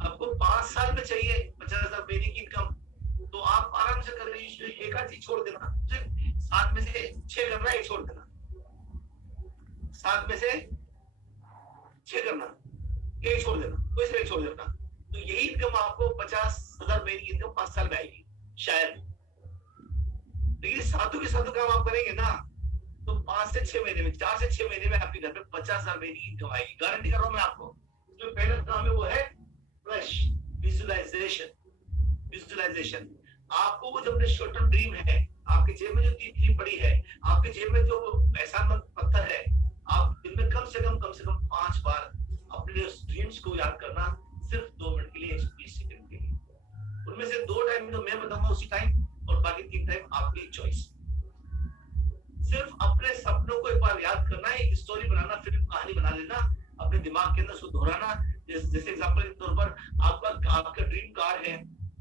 आपको 5 साल में चाहिए 50 लाख महीने की इनकम, तो आप आराम से कर रहे हैं। एक आध चीज छोड़ देना, 7 में से 6 करना, 1 छोड़ देना। 7 में से 6 करना, 1 छोड़ देना, कोई से 1 छोड़ देना। तो यही इनकम आपको 50,000 महीने की इनकम 5 साल में आएगी शायद। लेकिन सातों के सातों काम आप करेंगे ना, तो 5 से 6 महीने में, 4 से 6 महीने में आपके घर पे 50,000 महीने की इनकम आएगी, गारंटी कर रहा हूं मैं आपको। जो पहला काम है वो है फ्रेश विजुअलाइजेशन। विजुअलाइजेशन आपको वो जो अपने शॉर्ट टर्म ड्रीम है, आपके जेब में जो तीसरी पड़ी है, आपके जेब में जो एहसानमंद पत्थर है, आप दिन में कम से कम 5 बार अपने ड्रीम्स को याद करना, सिर्फ 2 मिनट के लिए, 20 सेकंड के लिए। उनमें से 2 टाइम तो मैं बताऊंगा उसी टाइम, और बाकी 3 टाइम आपकी चॉइस। सिर्फ अपने सपनों को एक बार याद करना, एक स्टोरी बनाना, फिल्म कहानी बना लेना, अपने दिमाग के अंदर उसको दोहराना। जैसे एग्जांपल के तौर पर आपका ड्रीम कार है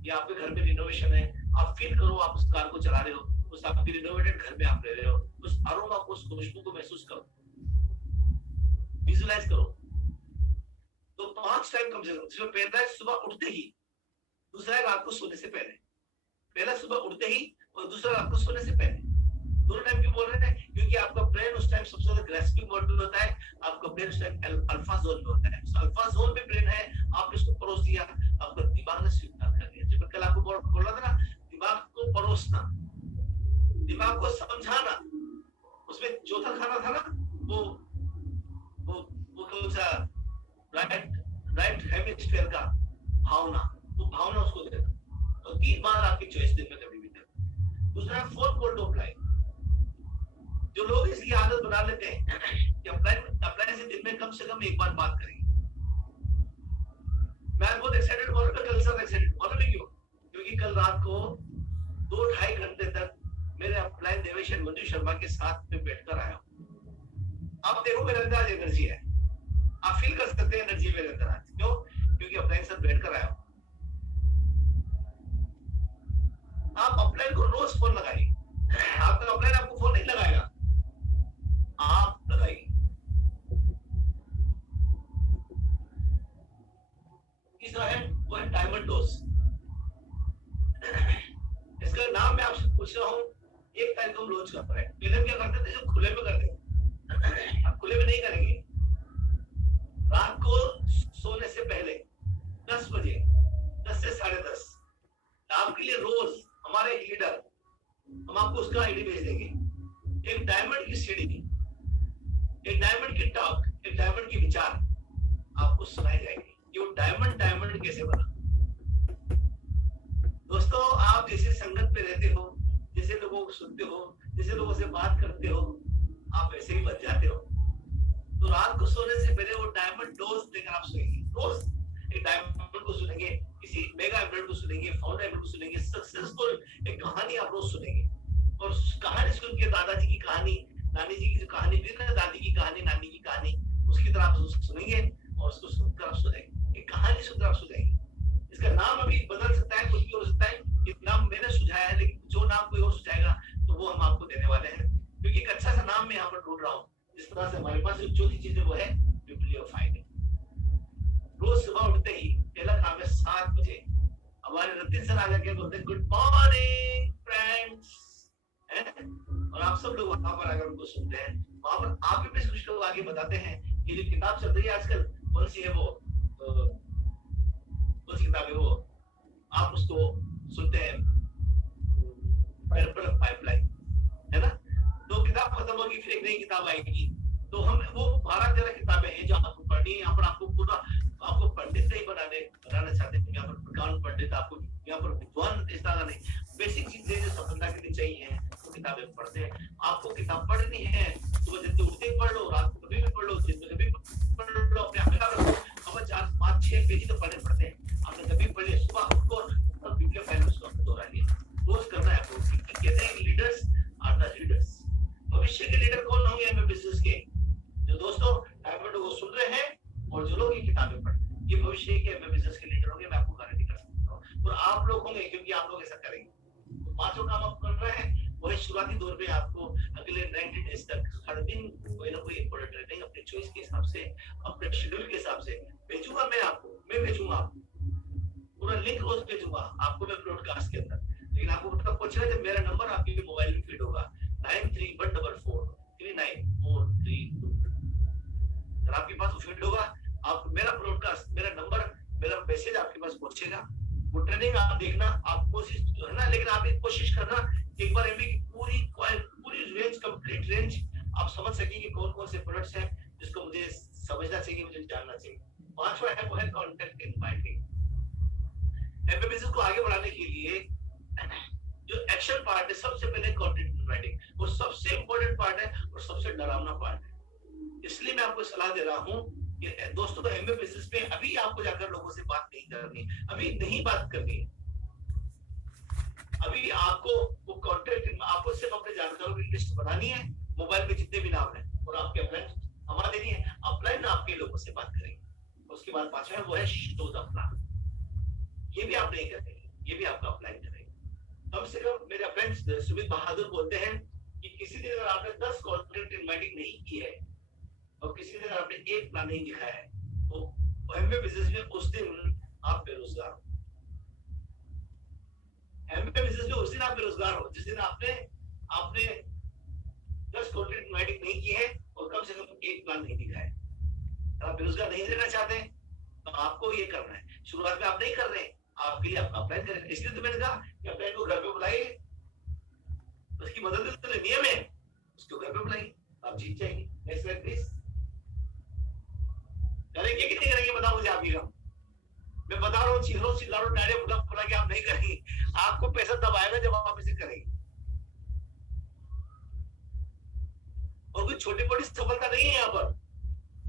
या आपके घर में रिनोवेशन है, आप फील करो आप उस कार को चला रहे हो, उस आपके रिनोवेटेड घर में आप रह रहे हो, उस अरोमा को, उस खुशबू को महसूस करो, विजुअलाइज करो। तो 5 टाइम कम से कम, जिसमें पहला है सुबह उठते ही, दूसरा है रात को सोने से पहले। पहला सुबह उठते ही और दूसरा रात को सोने से पहले। दोनों टाइम क्यों बोल रहे हैं? क्योंकि आपका ब्रेन उस टाइम सबसे ज्यादा ग्रेस्पिंग मोड में होता है, आपका ब्रेन उस टाइम अल्फा जोन में होता है। अल्फा जोन में ब्रेन है, आपने उसको परोस दिया, आपका दिमाग ने स्वीकार कर लिया। जब मैं कल आपको बोल रहा था ना, दिमाग को परोसना, दिमाग को समझाना, उसमें चौथा खाना था ना, वो कौन सा, राइट हेमिस्फीयर का भावना, वो भावना उसको देना। तो 3 बार आपकी चॉइस दिन में कभी भी देना। दूसरा 4 कोल्ड अप्लाई। जो लोग इसकी आदत बना लेते हैं कि अप्लाई से दिन में कम से कम 1 बार बात करेंगे। मैं बहुत एक्साइटेड हो रहा था कल, सब एक्साइटेड। मालूम है क्यों? क्योंकि कल रात को 2-2.5 घंटे तक मेरे अपलाइन देवेश मंजू शर्मा के साथ में बैठकर आया। आप देखो मेरे अंदर आज एनर्जी है, आप फील कर सकते हैं एनर्जी मेरे अंदर आज। क्यों? क्योंकि अपलाइन साथ बैठकर आया। आप अपलाइन को रोज फोन लगाइए। आपका अपलाइन आपको फोन नहीं लगाएगा, आप लगाइए। तीसरा है वो है डायमंड डोज। इसका नाम मैं आपसे पूछ रहा हूँ, 1 तारीख को हम लॉन्च कर रहे हैं। पहले क्या करते थे, जो खुले में करते हैं, अब खुले में नहीं करेंगे। रात को सोने से पहले 10 बजे, 10 से 10:30 आपके लिए रोज हमारे एक लीडर, हम आपको उसका आईडी भेज देंगे। एक डायमंड की सीढ़ी, एक डायमंड की टॉक, एक डायमंड की विचार आपको सुनाई जाएगी कि वो डायमंड कैसे बना। दोस्तों, आप जैसे संगत पे रहते हो, जैसे लोगों को सुनते हो, जैसे लोगों से बात करते हो, आप वैसे ही बच जाते हो। तो रात को सोने से पहले वो डायमंड डोज देकर आप सोएंगे। रोज एक डायमंड को सुनेंगे, किसी मेगा एम्प्लॉय को सुनेंगे, फाउंडर एम्प्लॉय को सुनेंगे, सक्सेसफुल एक कहानी आप रोज सुनेंगे। और कहानी सुन के दादाजी की कहानी, नानी जी की कहानी, फिर दादी की कहानी, नानी की कहानी, उसकी तरह आप सुनेंगे और उसको सुनकर आप सुनेंगे। एक कहानी सुनकर आप सुनेंगे। इसका नाम अभी बदल सकता है, कुछ भी हो सकता है। ये नाम मैंने सुझाया है, लेकिन जो नाम कोई और सुझाएगा तो वो हम आपको देने वाले हैं। क्योंकि एक अच्छा सा नाम मैं यहाँ पर ढूंढ रहा हूँ, जिस तरह से हमारे पास जो चौथी चीज है वो है बिब्लियोफाइल। रोज सुबह उठते ही पहला काम है 7 बजे हमारे रतिन सर आगे क्या बोलते हैं, गुड मॉर्निंग फ्रेंड्स, और आप सब लोग वहां पर आकर उनको सुनते हैं। वहां पर आप भी कुछ लोग आगे बताते हैं कि जो किताब चल रही है आजकल कौन सी है, वो कौन सी किताब है, वो आप उसको सुनते हैं, पाइपलाइन, है ना। तो किताब खत्म होगी, फिर एक नई किताब आएगी। तो हम वो 12-13 किताबें हैं जो आपको पढ़नी है। यहाँ पर आपको पूरा, आपको पंडित नहीं बनाना चाहते हैं, यहाँ पर प्रकांड पंडित, आपको यहाँ पर विद्वान इस तरह नहीं, बेसिक चीजें जो सफलता के लिए चाहिए वो किताबें पढ़ते हैं। आपको किताब पढ़नी है, सुबह जल्दी उठते ही पढ़ लो, रात को कभी भी पढ़ लो, दिन में कभी पढ़ लो, अपने आप में रखो। अब 4-5-6 पेज तो पढ़ने पड़ते हैं, आपने कभी पढ़ लिया, सुबह उठो और बिब्लियोफाइल उसको दोहरा लिया। रोज करना है आपको। कहते हैं लीडर्स आर द लीडर्स। भविष्य के लीडर कौन होंगे हमें बिजनेस के? जो दोस्तों डायमंड को सुन रहे हैं और जो लोग ये किताबें पढ़, ये भविष्य के हमें बिजनेस के लीडर होंगे, मैं आपको गारंटी कर सकता हूँ। और आप लोग होंगे, क्योंकि आप लोग ऐसा करेंगे। तो 5 काम आप कर रहे हैं, वो शुरुआती दौर में आपको अगले 90 डेज तक हर दिन कोई ना कोई इंपॉर्टेंट ट्रेनिंग अपने चॉइस के हिसाब से, अपने शेड्यूल के हिसाब से भेजूंगा। मैं भेजूंगा आपको पूरा लिंक, रोज भेजूंगा आपको मैं ब्रॉडकास्ट के अंदर। लेकिन आपको मतलब पूछ रहे थे, मेरा नंबर आपके मोबाइल में फीड होगा 9314439432। अगर आपके पास फीड होगा, आप मेरा ब्रॉडकास्ट, मेरा नंबर, मेरा मैसेज आपके पास पहुंचेगा। वो ट्रेनिंग आप देखना, आप कोशिश है ना, लेकिन आप एक कोशिश करना एक बार एमबी की पूरी रेंज, कंप्लीट रेंज आप समझ सकेंगे कौन कौन से प्रोडक्ट्स हैं जिसको मुझे समझना चाहिए, मुझे जानना चाहिए। 5वां है वो है कॉन्टेक्ट इनवाइटिंग। एमबी बिजनेस को आगे बढ़ाने के लिए जो एक्शन पार्ट है, सबसे पहले कंटेंट राइटिंग, वो सबसे इंपॉर्टेंट पार्ट है और सबसे डरावना पार्ट है। इसलिए मैं आपको सलाह दे रहा हूँ कि दोस्तों तो एमबीए बेसिस पे अभी आपको जाकर लोगों से बात नहीं करनी, अभी नहीं बात करनी। अभी आपको वो कॉन्ट्रैक्ट, आपको सिर्फ अपने जानकारों की लिस्ट बनानी है, मोबाइल पे जितने भी नाम है, और आपके अपलाइन हमारा देनी है, अपलाइन आपके लोगों से बात करेंगे। उसके बाद पांचवा है वो है शो द प्लान। ये भी आप नहीं करेंगे, ये भी आपका अपलाइन करेंगे। कम से कम मेरे फ्रेंड्स सुमित बहादुर बोलते हैं कि किसी दिन अगर आपने 10 कॉन्ट्रैक्ट इनवाइटिंग नहीं की है और किसी दिन आपने एक प्लान नहीं दिखाया है, तो एमबीए बिजनेस में उस दिन आप बेरोजगार हो। एमबीए बिजनेस में उस दिन आप बेरोजगार हो जिस दिन आपने 10 कॉन्ट्रैक्ट इनवाइटिंग नहीं की है और कम से कम एक प्लान नहीं दिखाया है। आप बेरोजगार नहीं रहना चाहते हैं तो आपको ये करना है। शुरुआत में आप नहीं कर रहे, आपके लिए आपका अप्लाई करें। इसलिए तो मैंने कहा कि अप्लाई को घर पे बुलाइए, उसकी मदद तो नियम है, उसको घर पे बुलाइए, आप जीत जाएंगे। Next slide please. करेंगे कि नहीं करेंगे बताओ मुझे आप ही का। मैं बता रहा हूँ चिल्लो चिल्लाओ डायरेक्ट बुला के आप नहीं करेंगे, आपको पैसा तब आएगा जब आप इसे करेंगे। और कोई छोटी मोटी सफलता नहीं है यहाँ पर।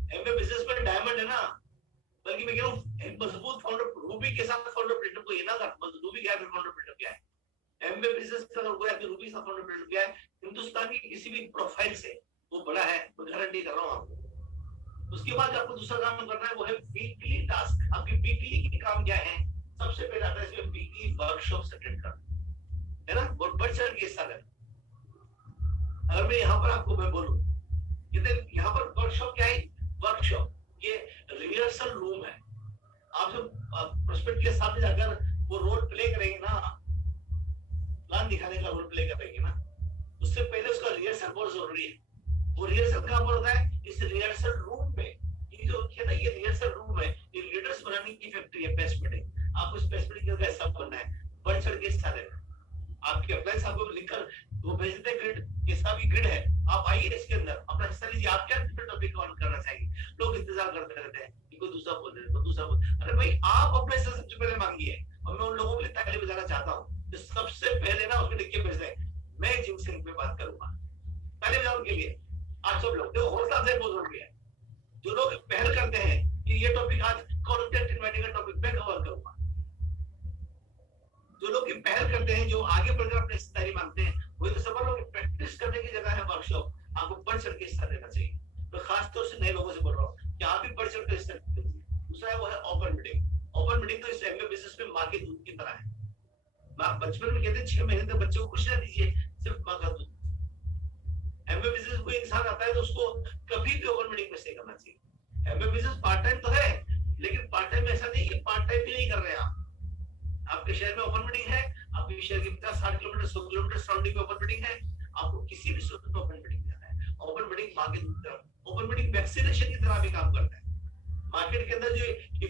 एमबीए बिजनेस में डायमंड है ना, बल्कि मैं कह रहा हूँ एक मजबूत फाउंडर रूबी के साथ फाउंडर प्लेटफॉर्म को ये ना कर, रूबी क्या है फाउंडर प्लेटफॉर्म क्या है। एमबीए बिजनेस का अगर कोई रूबी का फाउंडर प्लेटफॉर्म क्या है, हिंदुस्तान की किसी भी प्रोफाइल से वो बड़ा है, मैं गारंटी कर रहा हूँ आपको। उसके बाद आपको दूसरा काम करना है वो है वीकली टास्क। आपकी वीकली के काम क्या है? सबसे पहले आता है इसमें वीकली वर्कशॉप अटेंड करना, है ना, बहुत बढ़ चढ़ के हिस्सा लेना। अगर मैं यहाँ पर आपको मैं बोलूं, यहाँ पर वर्कशॉप क्या है? वर्कशॉप ये रिहर्सल रूम है। आप जब प्रोस्पेक्ट के साथ जाकर वो रोल प्ले करेंगे ना, प्लान दिखाने का रोल प्ले करेंगे ना, उससे पहले उसका रिहर्सल बहुत जरूरी है। वो रिहर्सल कहाँ पर होता है? इस रिहर्सल रूम में। ये जो है ना, ये रिहर्सल रूम है, ये लीडर्स बनाने की फैक्ट्री है। बेस्ट मीटिंग, आपको इस बेस्ट मीटिंग का हिस्सा बनना है, बढ़ चढ़ के हिस्सा लेना। आपके अप्लाइंस आपको लिखकर वो भेजते ग्रिड, कैसा भी ग्रिड है, आप आइए इसके अंदर अपना हिस्सा लीजिए। आप क्या टॉपिक ऑन करना चाहिए? लोग इंतजार करते रहते हैं कि कोई दूसरा बोल दे तो दूसरा बोल। अरे भाई आप अपने हिस्सा सबसे पहले मांगिए। और मैं उन लोगों के लिए ताली बजाना चाहता हूँ जो सबसे पहले ना उसमें लिख के भेज दें, मैं जिम सिंह पे बात करूंगा। ताली बजाओ उनके लिए। आप सब लोग देखो हौसला से बहुत जरूरी है। जो लोग पहल करते हैं कि ये टॉपिक आज कॉन्टेंट इनवाइटिंग का टॉपिक मैं कवर करूंगा, जो लोग पहल करते हैं, जो आगे बढ़कर अपने हिस्सेदारी मांगते हैं, वही तो सफल होंगे। प्रैक्टिस करने की जगह है वर्कशॉप, आपको बढ़ चढ़ के हिस्सा लेना चाहिए। तो खास तौर से नए लोगों से बोल रहा हूँ कि आप भी बढ़ चढ़ के हिस्सा लीजिए। दूसरा है वो है ओपन मीटिंग। ओपन मीटिंग तो इस एमबीए बिजनेस में माँ के दूध की तरह है। बचपन में कहते हैं 6 महीने तक बच्चे को कुछ ना दीजिए, सिर्फ माँ का दूध। एमबीए बिजनेस कोई इंसान आता है तो उसको कभी भी ओपन मीटिंग मिस नहीं करना चाहिए। एमबीए बिजनेस पार्ट टाइम तो है, लेकिन पार्ट टाइम ऐसा नहीं कि पार्ट टाइम भी नहीं कर रहे हैं आप। आपके शहर में ओपन मीटिंग है, आपके शहर के 50-60 किलोमीटर 100 किलोमीटर सराउंडिंग में ओपन मीटिंग है, आपको किसी भी सूरत में ओपन मीटिंग जाना है। ओपन मीटिंग मार्केट की तरफ, ओपन मीटिंग वैक्सीनेशन की तरह भी काम करता है। मार्केट के अंदर जो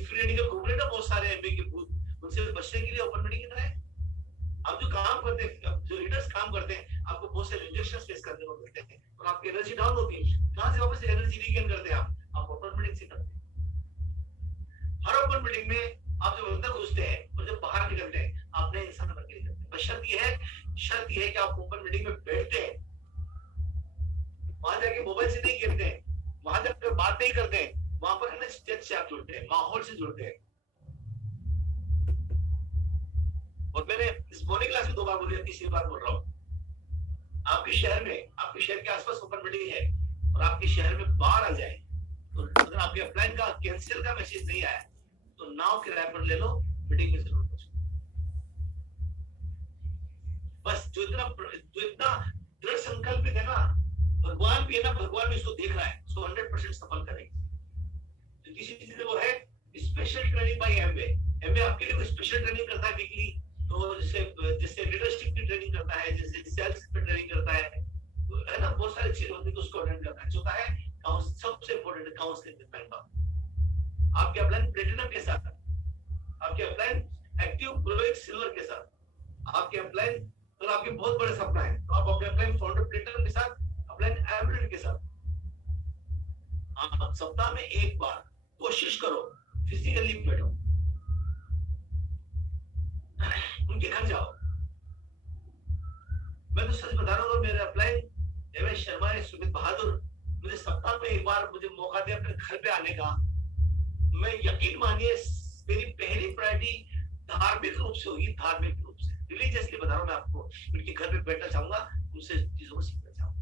फ्री रेडिकल घूम रहे हैं ना बहुत सारे एमबीए के भूत, उनसे बचने के लिए ओपन मीटिंग की तरह है। आप जो काम करते हैं, जो लीडर्स काम करते हैं, आपको बहुत से रिजेक्शंस फेस करने को मिलते हैं और आपकी एनर्जी डाउन होती है। कहां से वापस एनर्जी रीगेन करते हैं आप ओपन मीटिंग से करते हैं। हर ओपन मीटिंग में आप जब अंदर घुसते हैं और जब बाहर निकलते हैं, आप नए इंसान बन के निकलते हैं। बस शर्त ये है कि आप ओपन मीटिंग में बैठते हैं, वहां जाके मोबाइल से नहीं खेलते हैं, वहां जाकर बात नहीं करते हैं, वहां पर है ना स्टेज से आप जुड़ते हैं, माहौल से जुड़ते हैं। और मैंने इस मॉर्निंग क्लास में 2 बार बोली, तीसरी बार बोल रहा हूँ। आपके शहर में, आपके शहर के आसपास ओपन मीटिंग है और आपके शहर में बाहर आ जाए, तो अगर आपके अपलाइन का कैंसिल का मैसेज नहीं आया तो नाव किराए पर ले लो, मीटिंग में जरूर पहुंचो। बस जो इतना दृढ़ संकल्पित है ना, भगवान भी है ना, भगवान भी इसको देख रहा है, उसको 100% सफल करेगा। तो किसी चीज में वो है special training bye MBA. MBA आपके लिए कोई स्पेशल ट्रेनिंग करता है वीकली, तो जिससे लीडरशिप की ट्रेनिंग करता है, जैसे सेल्स पे ट्रेनिंग करता है ना, बहुत सारी चीजें होती है तो उसको अटेंड करता है। जो है सबसे इंपॉर्टेंट काउंसलिंग डिपेंड। आपके अपलाइन प्लेटिनम के साथ, आपके अपलाइन एक्टिव ग्लोइंग सिल्वर के साथ, आपके अपलाइन अगर आपके बहुत बड़े सपना है तो आप अपने अपलाइन फाउंडर प्लेटिनम के साथ, अपलाइन एमराल्ड के साथ आप सप्ताह में एक बार कोशिश करो, फिजिकली बैठो, उनके घर जाओ। मैं तो सच बता रहा हूँ, मेरे अपलाइन एमएस शर्मा है, सुमित बहादुर, मुझे सप्ताह में एक बार मुझे मौका दे अपने घर पे आने का, मैं यकीन मानिए मेरी पहली प्रायोरिटी धार्मिक रूप से होगी, धार्मिक रूप से, रिलीजियसली बता रहा हूँ मैं आपको, उनके घर पे बैठना चाहूंगा, उनसे चीजों को सीखना चाहूंगा।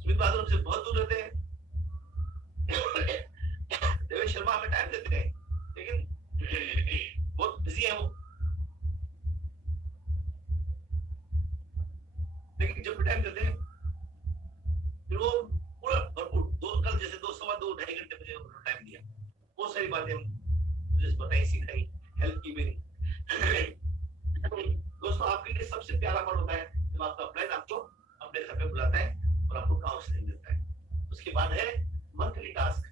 सुमित बहादुर हमसे बहुत दूर रहते हैं, देवेश शर्मा हमें टाइम देते हैं, लेकिन बहुत बिजी है वो, लेकिन जब भी टाइम देते हैं फिर वो पूरा भरपूर कल जैसे 2.5 घंटे मुझे टाइम दिया, बहुत सारी बातें मुझे बताई, सिखाई, हेल्प की मेरी। दोस्तों आपके लिए सबसे प्यारा पल होता है जब आपका फ्रेंड आपको अपने घर पे बुलाता है और आपको काउंसलिंग देता है। उसके बाद है मंथली टास्क,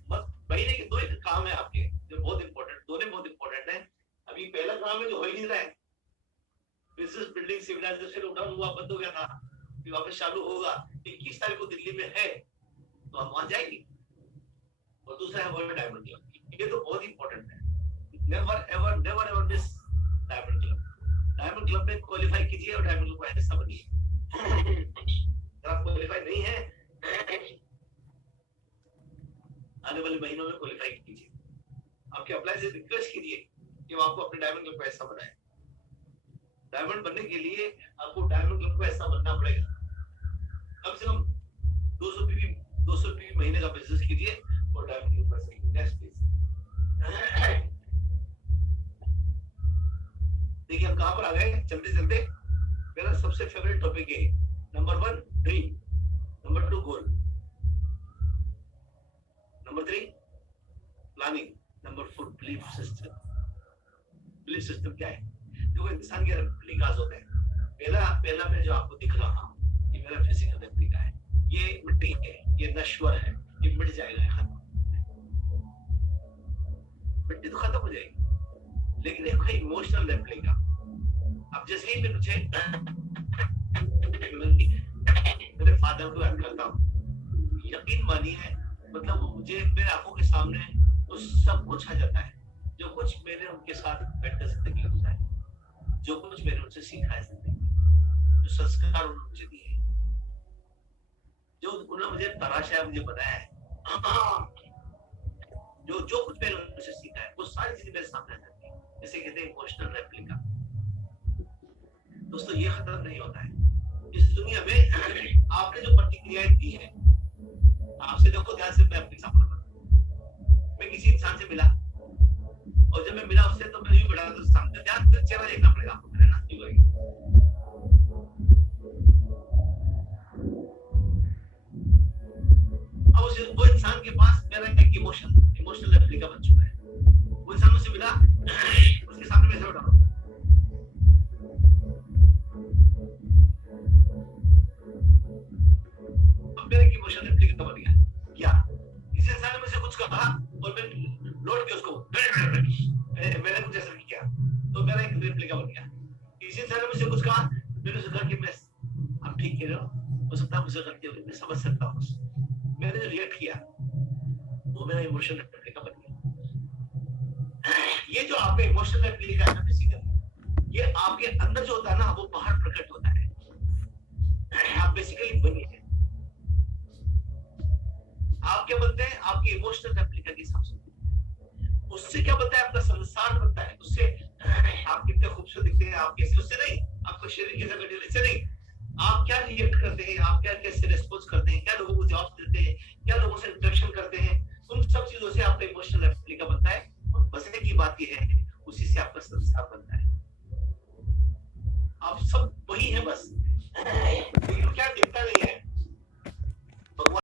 महीने के 2 काम है आपके जो बहुत इंपॉर्टेंट, दोनों बहुत इंपॉर्टेंट है। अभी पहला काम है जो हो ही नहीं रहा है, बिजनेस बिल्डिंग सिविलाइजेशन लॉकडाउन हुआ, बंद हो गया था, फिर वापस चालू होगा। 21 तारीख को दिल्ली में है तो हम वहां जाएंगे। और दूसरा है वर्ल्ड डायमंड क्लब, ये तो बहुत इंपॉर्टेंट है। Never ever miss diamond club. Diamond club में क्वालिफाई कीजिए और डायमंड क्लब का हिस्सा बनिए। अगर आप क्वालिफाई नहीं है आने वाले महीनों में क्वालिफाई कीजिए। आपके अप्लाई से रिक्वेस्ट कीजिए कि वो आपको अपने डायमंड क्लब का हिस्सा बनाए। डायमंड बनने के लिए आपको डायमंड क्लब का हिस्सा बनना पड़ेगा। कम से कम 200 पीवी महीने का बिजनेस कीजिए और डायमंड क्लब का हिस्सा। Next please. देखिए हम कहां पर आ गए, चलते चलते मेरा सबसे फेवरेट टॉपिक है number 1 dream, number 2 goal, number 3 planning, number 4 belief system. Belief system क्या है? देखो इंसान के रेप्लिकास होते हैं। पहला मैं जो आपको दिख रहा हूं ये मेरा फिजिकल रेप्लिका है, ये मिट्टी है, ये नश्वर है, ये मिट जाएगा, खत्म, मिट्टी तो खत्म हो जाएगी। लेकिन देखो इमोशनल रेप्लिका, अब जैसे ही मैं मुझे मेरे फादर को याद करता हूँ, यकीन मानिए मतलब मुझे मेरे आंखों के सामने तो सब कुछ आ जाता है, जो कुछ मैंने उनके साथ बैठकर जिंदगी गुजारी, जो कुछ मैंने उनसे सीखा है जिंदगी, जो संस्कार उन्होंने मुझे दिए, जो उन्होंने मुझे तराशा है, मुझे बनाया है, जो कुछ मैंने उनसे सीखा है वो सारी चीजें मेरे सामने आ जाती है। जैसे कहते हैं इमोशनल रेप्लिका। दोस्तों ये खत्म नहीं होता है इस दुनिया में। आपने जो प्रतिक्रियाएं दी है, आपसे देखो ध्यान से, मैं अपनी सामने मैं किसी इंसान से मिला और जब मैं मिला उससे तो मैं यूं बढ़ा तो सामने ध्यान से चेहरा देखना पड़ेगा आपको, है ना? यूं करेंगे। अब वो इंसान के पास मेरा एक इमोशनल रेप्लिका बन चुका है। वो इंसान मुझसे मिला, उसके सामने मैं बैठा हूं, अब मेरा इमोशनल रेप्लिका बन गया। क्या किसी इंसान ने मुझे कुछ कहा और मैं लौट के उसको मैंने कुछ ऐसा किया तो मेरा एक रेप्लिका बन गया। किसी इंसान ने मुझे कुछ कहा, मैंने सोचा कि मैं आप ठीक कह रहे हो सकता है मुझे करते हुए मैं समझ सकता हूँ, मैंने जो रिएक्ट किया वो मेरा इमोशनल रेप्लिका बन गया। ये जो आपका इमोशनल रेप्लिका है ना बेसिकली, ये आपके अंदर जो होता है ना वो बाहर प्रकट होता है। आप बेसिकली बनिए, आप क्या बनते हैं? आपके इमोशनल रेप्लिका के हिसाब से। उससे क्या बनता है? आपका संसार बनता है। उससे आप कितने खूबसूरत दिखते हैं, आप कैसे, उससे नहीं, आपका शरीर कैसा कटे, इससे नहीं, आप क्या रिएक्ट करते हैं, आप क्या कैसे रिस्पॉन्स करते हैं, क्या लोगों को जवाब देते हैं, क्या लोगों से इंटरेक्शन करते हैं, उन सब चीजों से आपका इमोशनल रेप्लिका बनता है। और बसने की बात यह है उसी से आपका संसार बनता है। आप सब वही है, बस